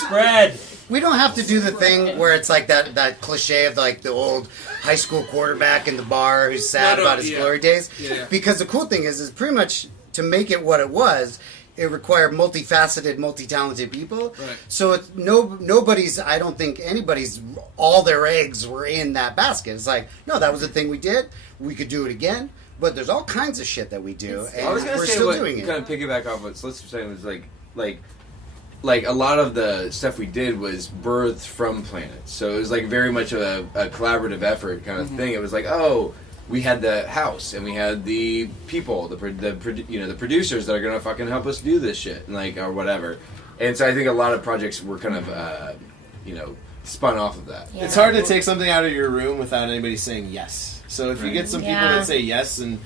Spread. We don't have to do the thing where it's that cliche of the old high school quarterback in the bar who's sad about his glory days. Yeah. Because the cool thing is pretty much to make it what it was, it required multifaceted, multi-talented people. Right. So it's nobody's. I don't think anybody's. All their eggs were in that basket. It's no, that was the thing we did. We could do it again. But there's all kinds of shit that we do, and I was gonna we're say still what doing it. kind of piggyback off what Slits was saying was like a lot of the stuff we did was birthed from PLaNETS. So it was very much a collaborative effort kind of thing. It was we had the house and we had the people, the producers that are gonna fucking help us do this shit or whatever. And so I think a lot of projects were kind of spun off of that. It's hard to take something out of your room without anybody saying yes. So if you get some people that say yes and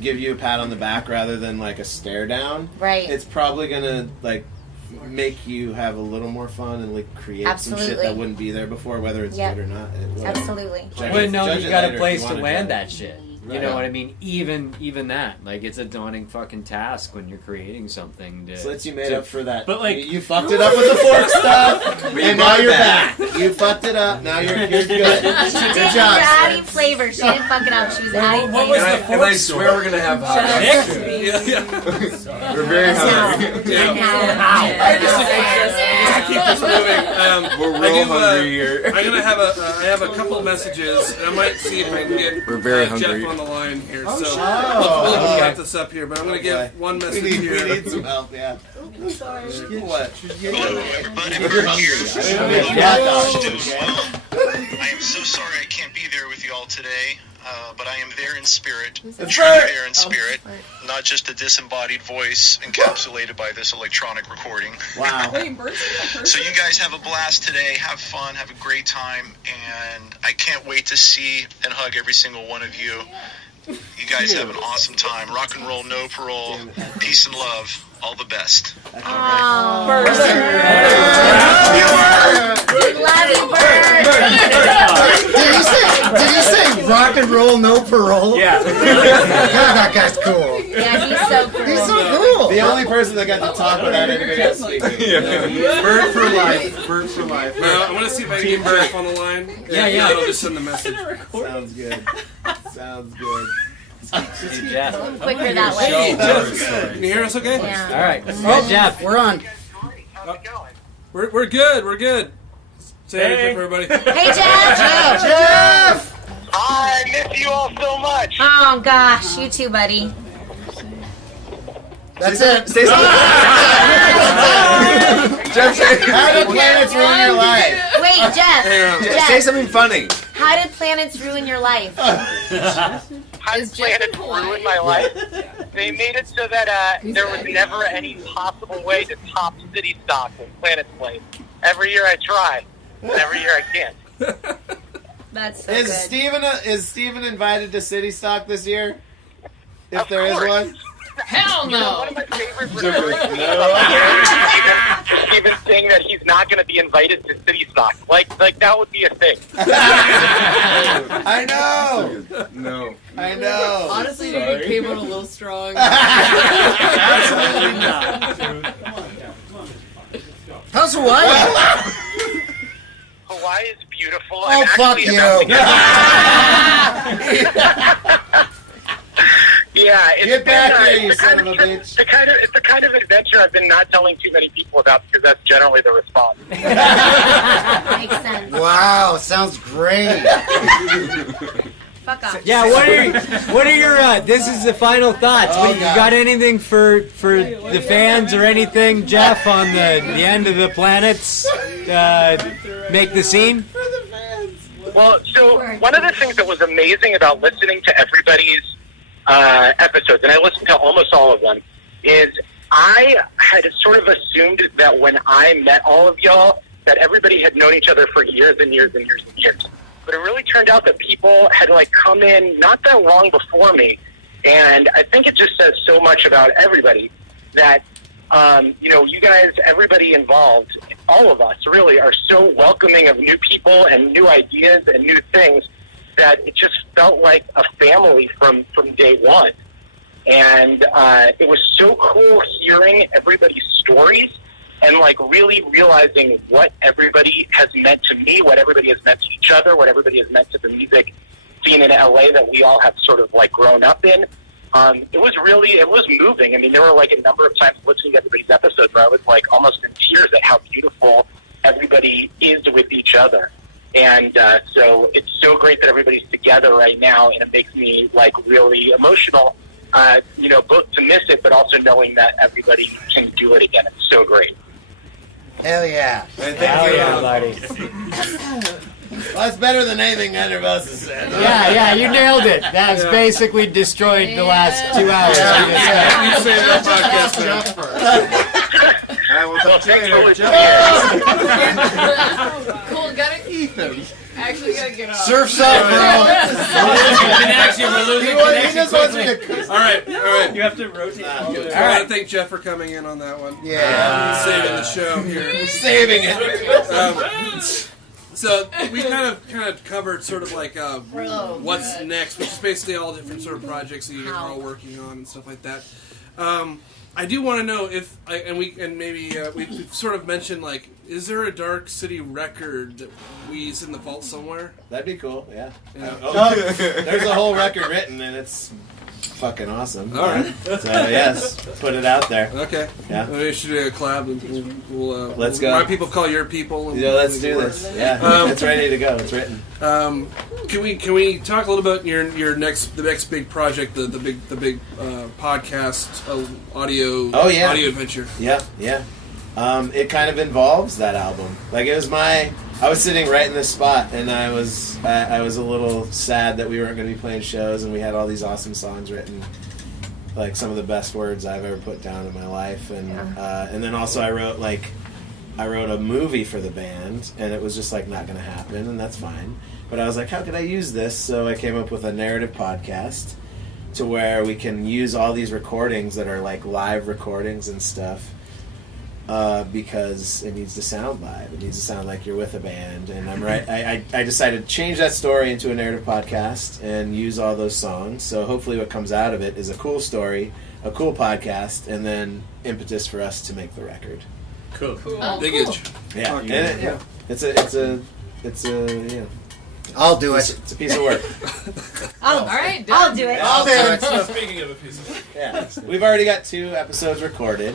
give you a pat on the back rather than a stare down, Right. it's probably gonna make you have a little more fun and create some shit that wouldn't be there before, whether it's good or not. Whatever. Absolutely. Well, no, Judge you it got a later place if to you wanna land try. that shit. You Right. know what I mean? Even that, it's a daunting fucking task when you're creating something. Slits, you made up for that. But you fucked it up with the fork stuff, and now you're back. You fucked it up. Now you're good. She did. Good You're job. adding flavor. She didn't fuck it up. She was adding What flavor. was the And I swear we're gonna have hot dogs soon. We're very hungry. Just to keep this moving, We're I real do, hungry here. I'm gonna have I have a couple of messages, and I might see if I can get We're very Jeff hungry. on the line here. Oh, so shit. we'll wrap this up here. But I'm gonna give one message We here. need some help. Yeah. Sorry. What? Hello, everybody. Bert here. I am so sorry I can't be there with you all today, but I am there in spirit. Truly there in spirit, not just a disembodied voice encapsulated by this electronic recording. Wow. Wait, Bert's a person? So you guys have a blast today. Have fun. Have a great time. And I can't wait to see and hug every single one of you. You guys have an awesome time. Rock and roll, no parole. Peace and love. All the best. Oh, Bert. love you, Bert. Did he say rock and roll, no parole? Yeah. God, that guy's cool. Yeah, he's so cool. He's so cool. The only person that got to talk without anybody else speaking. Bert for life. Bert for life. I'm gonna see if I can get Jeff on the line. Yeah. I'll just send the message. Sounds good. Sounds good. Hey, Jeff. Quicker that way. Hey, Jeff. Can you hear us okay? Yeah. All right. Oh, Jeff. We're on. We're good. We're good. Say hey to everybody. Hey, Jeff. Jeff! I miss you all so much. Oh gosh, you too, buddy. That's it. Stay safe. Jeff, how did planets ruin your life? Wait, Jeff. Say something funny. How did planets ruin your life? How did planets ruin my life? They made it so that there was never any possible way to top City Stock when planets played. Every year I try, and every year I can't. That's so Is good. Steven invited to City Stock this year? If Of there is course. one? Hell You know, no. one of my favorite recurring themes is Steven saying that he's not going to be invited to City Stock. Like that would be a thing. I know. No. I know. Honestly, you came out a little strong. Absolutely not. How's Hawaii? Hawaii is beautiful. Oh, I'm fuck actually you. Yeah, it's Get back been, here, you it's the son kind of a bitch. It's the kind of adventure I've been not telling too many people about because that's generally the response. Makes sense. Wow, sounds great. Fuck off. Yeah, what are your this is the final thoughts. Oh, You God. got anything for the fans or anything, Jeff, on the end of the planets? Make the scene? Well, so one of the things that was amazing about listening to everybody's episodes, and I listened to almost all of them, is I had sort of assumed that when I met all of y'all, that everybody had known each other for years and years and years and years. But it really turned out that people had come in not that long before me, and I think it just says so much about everybody that you guys, everybody involved, all of us really are so welcoming of new people and new ideas and new things that it just felt like a family from day one. And it was so cool hearing everybody's stories and really realizing what everybody has meant to me, what everybody has meant to each other, what everybody has meant to the music scene in LA that we all have sort of grown up in. It was moving. I mean, there were a number of times listening to everybody's episodes where I was almost in tears at how beautiful everybody is with each other. And so it's so great that everybody's together right now, and it makes me really emotional, both to miss it, but also knowing that everybody can do it again. It's so great. Hell yeah. Hell yeah, buddy. Well, that's better than anything either of us has said. Yeah, you nailed it. That's basically destroyed the last 2 hours. You say that podcast, Jeff, first. I will talk to you later, Jeff. Cool, gotta Ethan. Actually, gotta get off. Surf's up, bro. We're losing connection. All right. You have to rotate. I want to thank Jeff for coming in on that one. Yeah. Saving the show here. Saving it. So we kind of covered sort of what's next, which is basically all different sort of projects that you're all working on and stuff like that. I do want to know if we've sort of mentioned is there a Dark City record that is in the vault somewhere? That'd be cool. Yeah. Yeah. There's a whole record written, and it's fucking awesome. All right. So yes, put it out there. Okay. Yeah. We should do a collab, and we'll let's go. My people call your people. And let's do this. Yeah. It's ready to go. It's written. Can we talk a little about the next big project, the big podcast audio audio adventure? Yeah. It kind of involves that album. I was sitting right in this spot, and I was a little sad that we weren't going to be playing shows, and we had all these awesome songs written, some of the best words I've ever put down in my life, and then also I wrote a movie for the band, and it was just not going to happen, and that's fine. But I was like, how could I use this? So I came up with a narrative podcast to where we can use all these recordings that are live recordings and stuff. Because it needs to sound live. It needs to sound like you're with a band. And I decided to change that story into a narrative podcast and use all those songs. So hopefully what comes out of it is a cool story, a cool podcast, and then impetus for us to make the record. Cool. Big itch. Yeah. Okay. And it's a I'll do it. It's a piece of work. All right, I'll do it. I'll do it. Speaking of a piece of work. Yeah. We've already got 2 episodes recorded.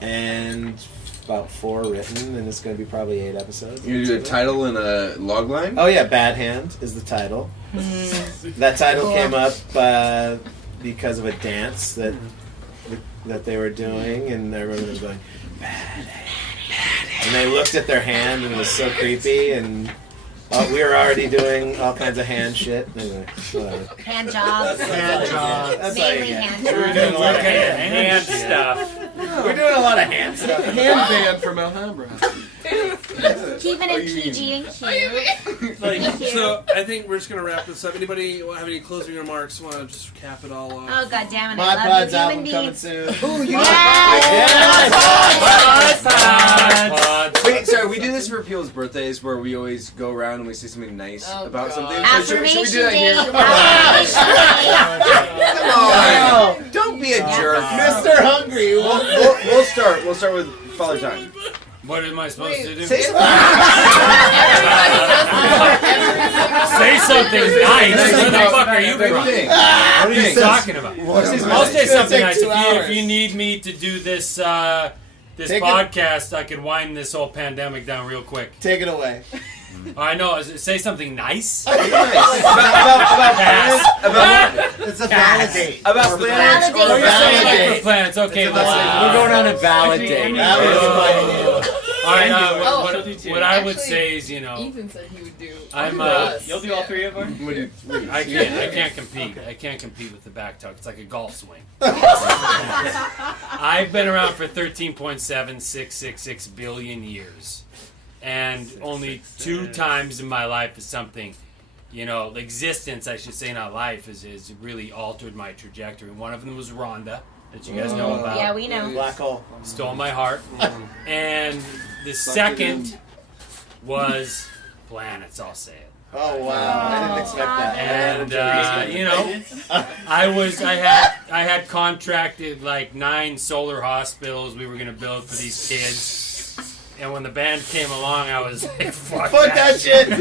And about 4 written, and it's going to be probably 8 episodes. You do a title and a log line? Oh yeah, Bad Hand is the title. That title came up because of a dance that they were doing, and everyone was going, Bad Hand, Bad Hand. and they looked at their hand and it was so creepy, and we were already doing all kinds of hand shit. Anyway, whatever. Hand jobs. Hand jobs. That's all you Mainly get. hand We were jobs. doing a lot of hand stuff. We're doing a lot of hand stuff. Hand band from Alhambra. Keeping it PG and cute. Thank you. So I think we're just gonna wrap this up. Anybody have any closing remarks? Want to just cap it all off? Oh god damn it! My I love Pod's you, human album coming beings. soon. Ooh, you Wait, sorry, we do this for people's birthdays where we always go around and we say something nice about something. So should we do that here? Come on! Don't be a jerk. Mr. Hungry. We'll start. We'll start with Phather Time. What am I supposed to do? Say something. Say something nice. What the fuck are you from? What are you talking about? I'll say something nice. If you need me to do this podcast, I could wind this whole pandemic down real quick. Take it away. I know. Say something nice. About It's a validate. About planets. For planets. Okay, We're going on a validate. All right. What I would say is, Ethan said he would do. You'll do all three of them. I can't compete. I can't compete with the back tuck. It's like a golf swing. I've been around for 13.7666 billion years, and only 2 times in my life is something, existence, I should say, not life, is really altered my trajectory. One of them was Rhonda, that you guys know about. Yeah, we know. Black hole. Stole my heart. And the second was PLaNETS, I'll say it. Oh wow! I didn't expect that. And I had contracted like 9 solar hospitals we were gonna build for these kids. And when the band came along, I was like, fuck that shit! Boom,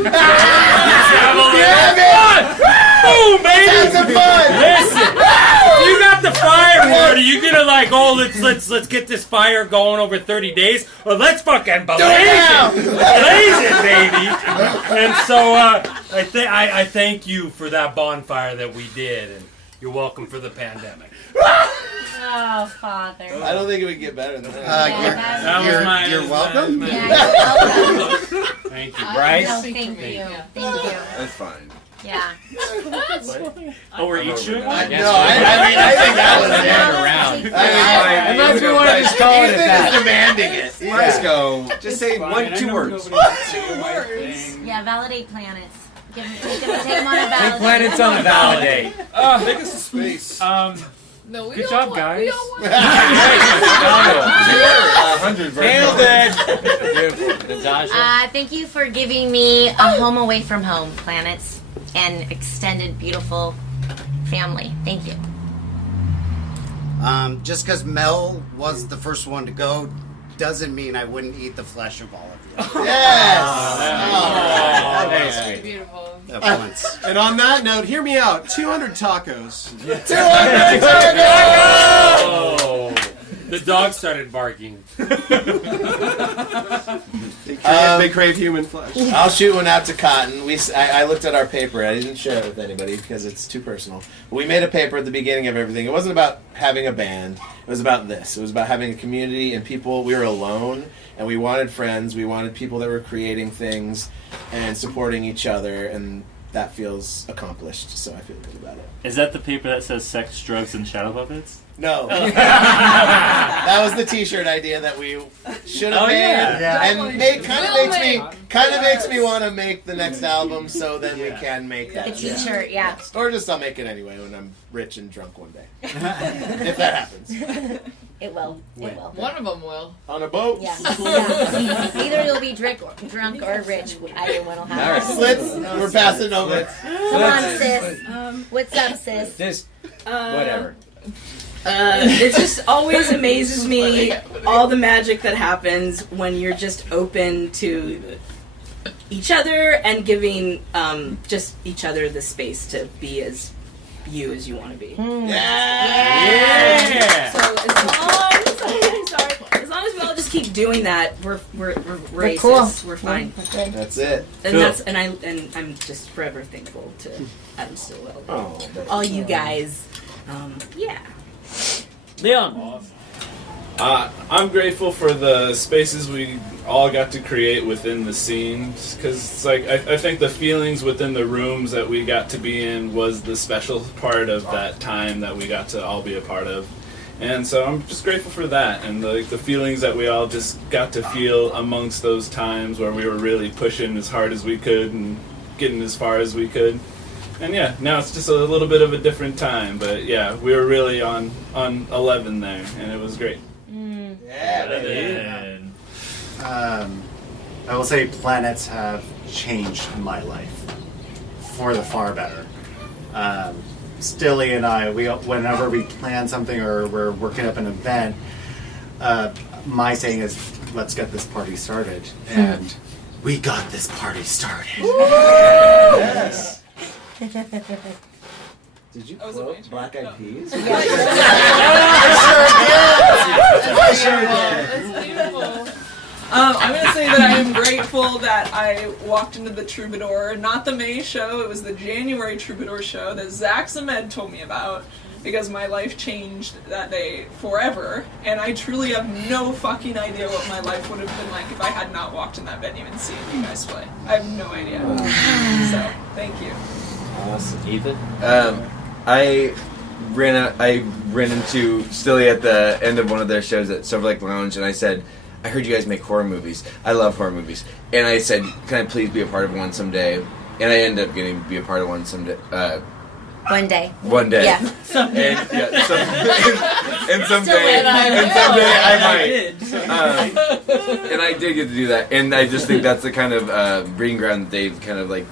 baby! Have some fun! Listen, if you got the firewood, are you gonna like, let's get this fire going over 30 days? Or let's fucking blaze it! Blaze it, baby! And so, I thank you for that bonfire that we did, and you're welcome for the pandemic. Oh, Father. I don't think it would get better than that. You're welcome. Thank you, Bryce. Bryce. Thank you. That's fine. Yeah. Oh, we're each doing one? I think that was it. Unless we want to just call it that. Demanding it. Let's go. Just say 2 words. 2 words. Yeah, validate planets. Take them on a Take validate. planets on validate. Make us a space. No, we Good don't job, want, guys. We don't want Nailed it. Beautiful. Natasha. Thank you for giving me a home away from home, planets, and extended beautiful family. Thank you. Just because Mel was the first one to go doesn't mean I wouldn't eat the flesh of all of you. Yes! beautiful. At once. And on that note, hear me out. 200 tacos. 200 tacos! Oh, the dog started barking. They crave human flesh. I'll shoot one out to Cotton. I looked at our paper. I didn't share it with anybody because it's too personal. But we made a paper at the beginning of everything. It wasn't about having a band. It was about this. It was about having a community and people. We were alone, and we wanted friends. We wanted people that were creating things and supporting each other, and that feels accomplished, so I feel good about it. Is that the paper that says sex, drugs, and shadow puppets? No. That was the T-shirt idea that we should have made, and kind of makes me want to make the next album, so then we can make that. The T-shirt, yeah. Or just I'll make it anyway when I'm rich and drunk one day, if that happens. It will. It will. One of them will. On a boat. Yeah. Either you'll be drunk or rich. Either one will happen. Slits, we're passing over. Come on, sis. What's up, sis? Just whatever. It just always amazes me all the magic that happens when you're just open to each other and giving just each other the space to be as you want to be. Yeah. So as long as we all just keep doing that, we're racist. cool. We're fine. That's it. And Cool. I'm just forever thankful to Adam Stilwell. Oh, All you guys. Yeah. Leon. I'm grateful for the spaces we all got to create within the scenes, because it's like I think the feelings within the rooms that we got to be in was the special part of that time that we got to all be a part of. And so I'm just grateful for that, and the feelings that we all just got to feel amongst those times where we were really pushing as hard as we could and getting as far as we could. And yeah, now it's just a little bit of a different time, but yeah, we were really on 11 there, and it was great. I will say planets have changed my life for the far better. Stilly and I, whenever we plan something or we're working up an event, my saying is, let's get this party started. And we got this party started. Yes. Did you quote Black Eyed Peas? I sure did. That's beautiful. I'm going to say that I am grateful that I walked into the Troubadour, not the May show, it was the January Troubadour show that Zmed told me about, because my life changed that day forever, and I truly have no fucking idea what my life would have been like if I had not walked in that venue and seen you guys play. I have no idea. So, thank you. Awesome. Ethan? I ran into Stilly at the end of one of their shows at Silver Lake Lounge, and I said, I heard you guys make horror movies. I love horror movies. And I said, can I please be a part of one someday? And I ended up getting to be a part of one someday. One day. One day. Yeah. And someday I might. And I did get to do that. And I just think that's the kind of breeding ground that they've kind of like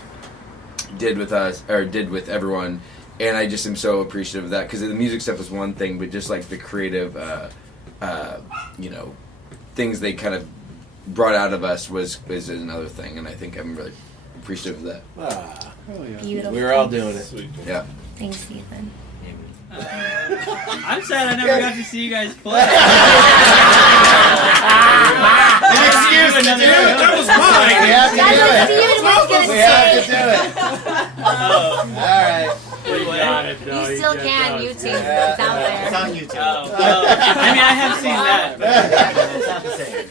did with us, or did with everyone. And I just am so appreciative of that, because the music stuff was one thing, but just like the creative, things they kind of brought out of us was another thing, and I think I'm really appreciative of that. Beautiful. We were all doing it. Yeah. Thanks, Ethan. I'm sad I never got to see you guys play. Excuse me, dude. That was mine. We have to do it. All right. You still can, YouTube. It's out there. It's on YouTube. I mean, I have seen that. But it's not the same.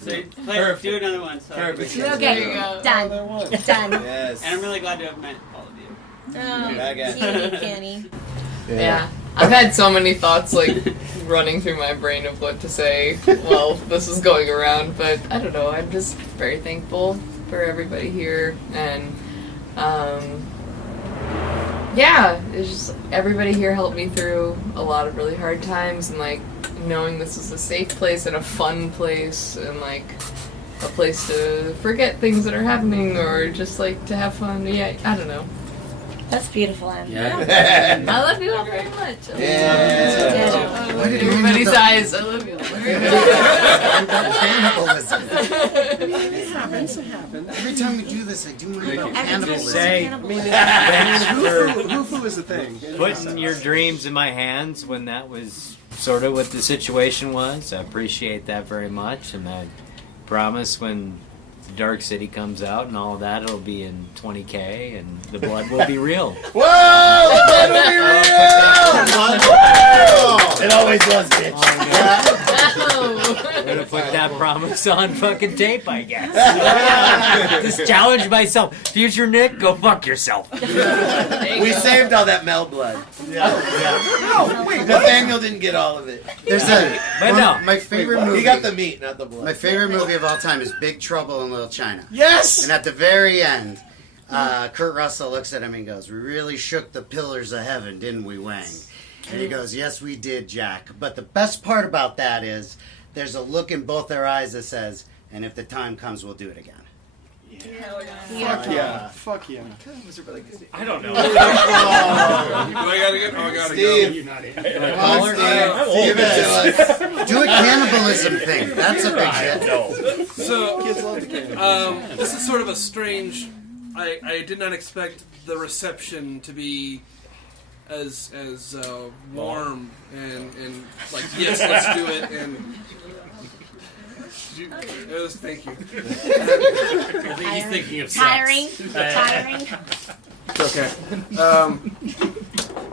So Perfect. Do another one. So. Perfect. Okay, done. Done. Yes. And I'm really glad to have met all of you. Oh, cutie, Kenny. Yeah. I've had so many thoughts running through my brain of what to say while this is going around, but I don't know. I'm just very thankful for everybody here, and yeah, it's just everybody here helped me through a lot of really hard times, and knowing this is a safe place and a fun place and a place to forget things that are happening or just to have fun. Yeah, I don't know. That's beautiful, Em. Yeah. I love you all very much. Yeah. Look at everybody's eyes. I love you all very much. It happens. Every time we do this, I do my cannibalism. Hufu is a thing. Putting your dreams in my hands when that was sort of what the situation was. I appreciate that very much, and I promise when Dark City comes out and all of that, it'll be in 20K and the blood will be real. Whoa! The blood will be real! It always was, bitch. I'm gonna put that promise on fucking tape, I guess. Just challenge myself. Future Nick, go fuck yourself. We saved all that Mel blood. No, wait, Nathaniel didn't get all of it. There's my favorite movie. He got the meat, not the blood. My favorite movie of all time is Big Trouble in Little China. Yes! And at the very end, Kurt Russell looks at him and goes, "We really shook the pillars of heaven, didn't we, Wang?" And he goes, "Yes, we did, Jack." But the best part about that is there's a look in both their eyes that says, "And if the time comes, we'll do it again." Hell yeah. Fuck yeah. Fuck yeah. I don't know. I gotta get. Oh, I gotta Steve. go. You naughty. Come on, Steve. Give it to us. Do a cannibalism thing. That's a big hit. So, this is sort of a strange. I did not expect the reception to be as warm and yes, let's do it, and thank you. I think he's thinking of tiring. It's okay.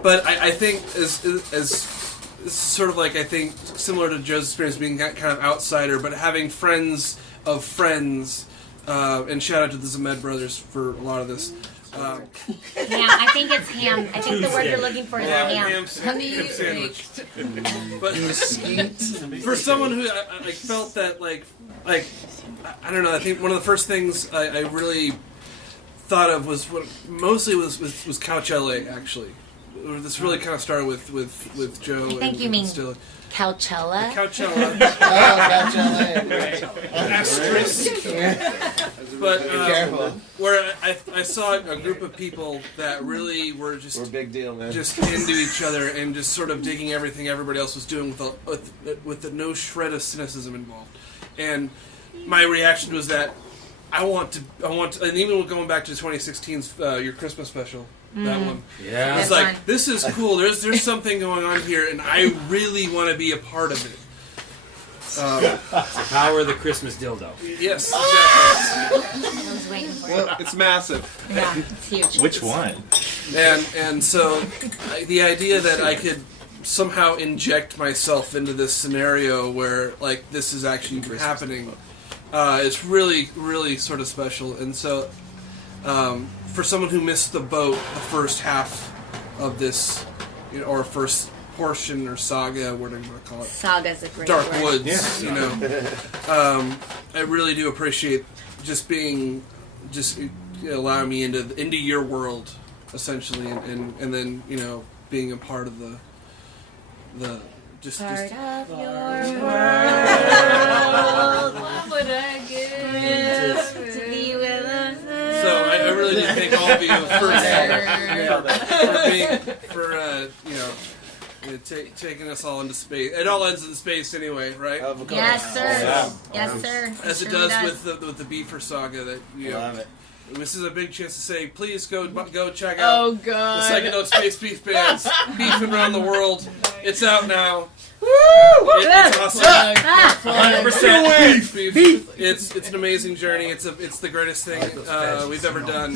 But I think as this is sort of like, I think, similar to Joe's experience being kind of outsider, but having friends of friends, and shout out to the Zmed brothers for a lot of this. Yeah, I think it's ham. I think the word you're looking for is ham. Ham sandwich. But for someone who I felt that like I don't know. I think one of the first things I really thought of was Couch LA actually. This really kind of started with Joe. I think you mean Couchella. Couchella. But where I saw a group of people that really were just big deal, man. Just into each other and just sort of digging everything everybody else was doing with the no shred of cynicism involved. And my reaction was that I want to, and even going back to 2016's your Christmas special. That one. Yeah. It's like, this is cool. There's something going on here, and I really want to be a part of it. The power of the Christmas dildo. Yes, exactly. I was waiting for it. It's massive. Yeah, it's huge. Which one? And so the idea that I could somehow inject myself into this scenario where like this is actually happening is really, really sort of special. And so for someone who missed the boat the first half of this, or first portion or saga, whatever you want to call it. Saga's a great Dark word. Woods, I really do appreciate just allowing me into your world, essentially, and then being a part of the just Part of your world. What would I give to be with us? So I really do thank all of you for taking us all into space. It all ends in space anyway, right? Yes, sir. Yes, sir. As it does with the Beaver saga. That love it. This is a big chance to say, please go check out the Psychedelic Space Beef Bands, beefing around the world. It's out now. Woo! It's awesome. 100% beef. It's an amazing journey. It's the greatest thing we've ever done.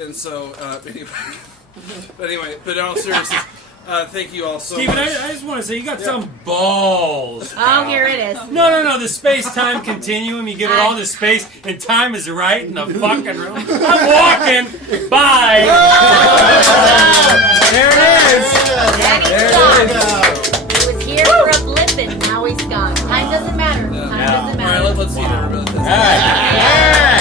And so anyway, but in all seriousness, thank you all so Steven, much. I just want to say you got some balls. Oh, here it is. No. The space-time continuum. You give it all the space, and time is right in the fucking room. I'm walking. Bye. There it is. There it is. He was here for a blip, and now he's gone. Time doesn't matter. Time doesn't matter. All right, let's see that. Yeah.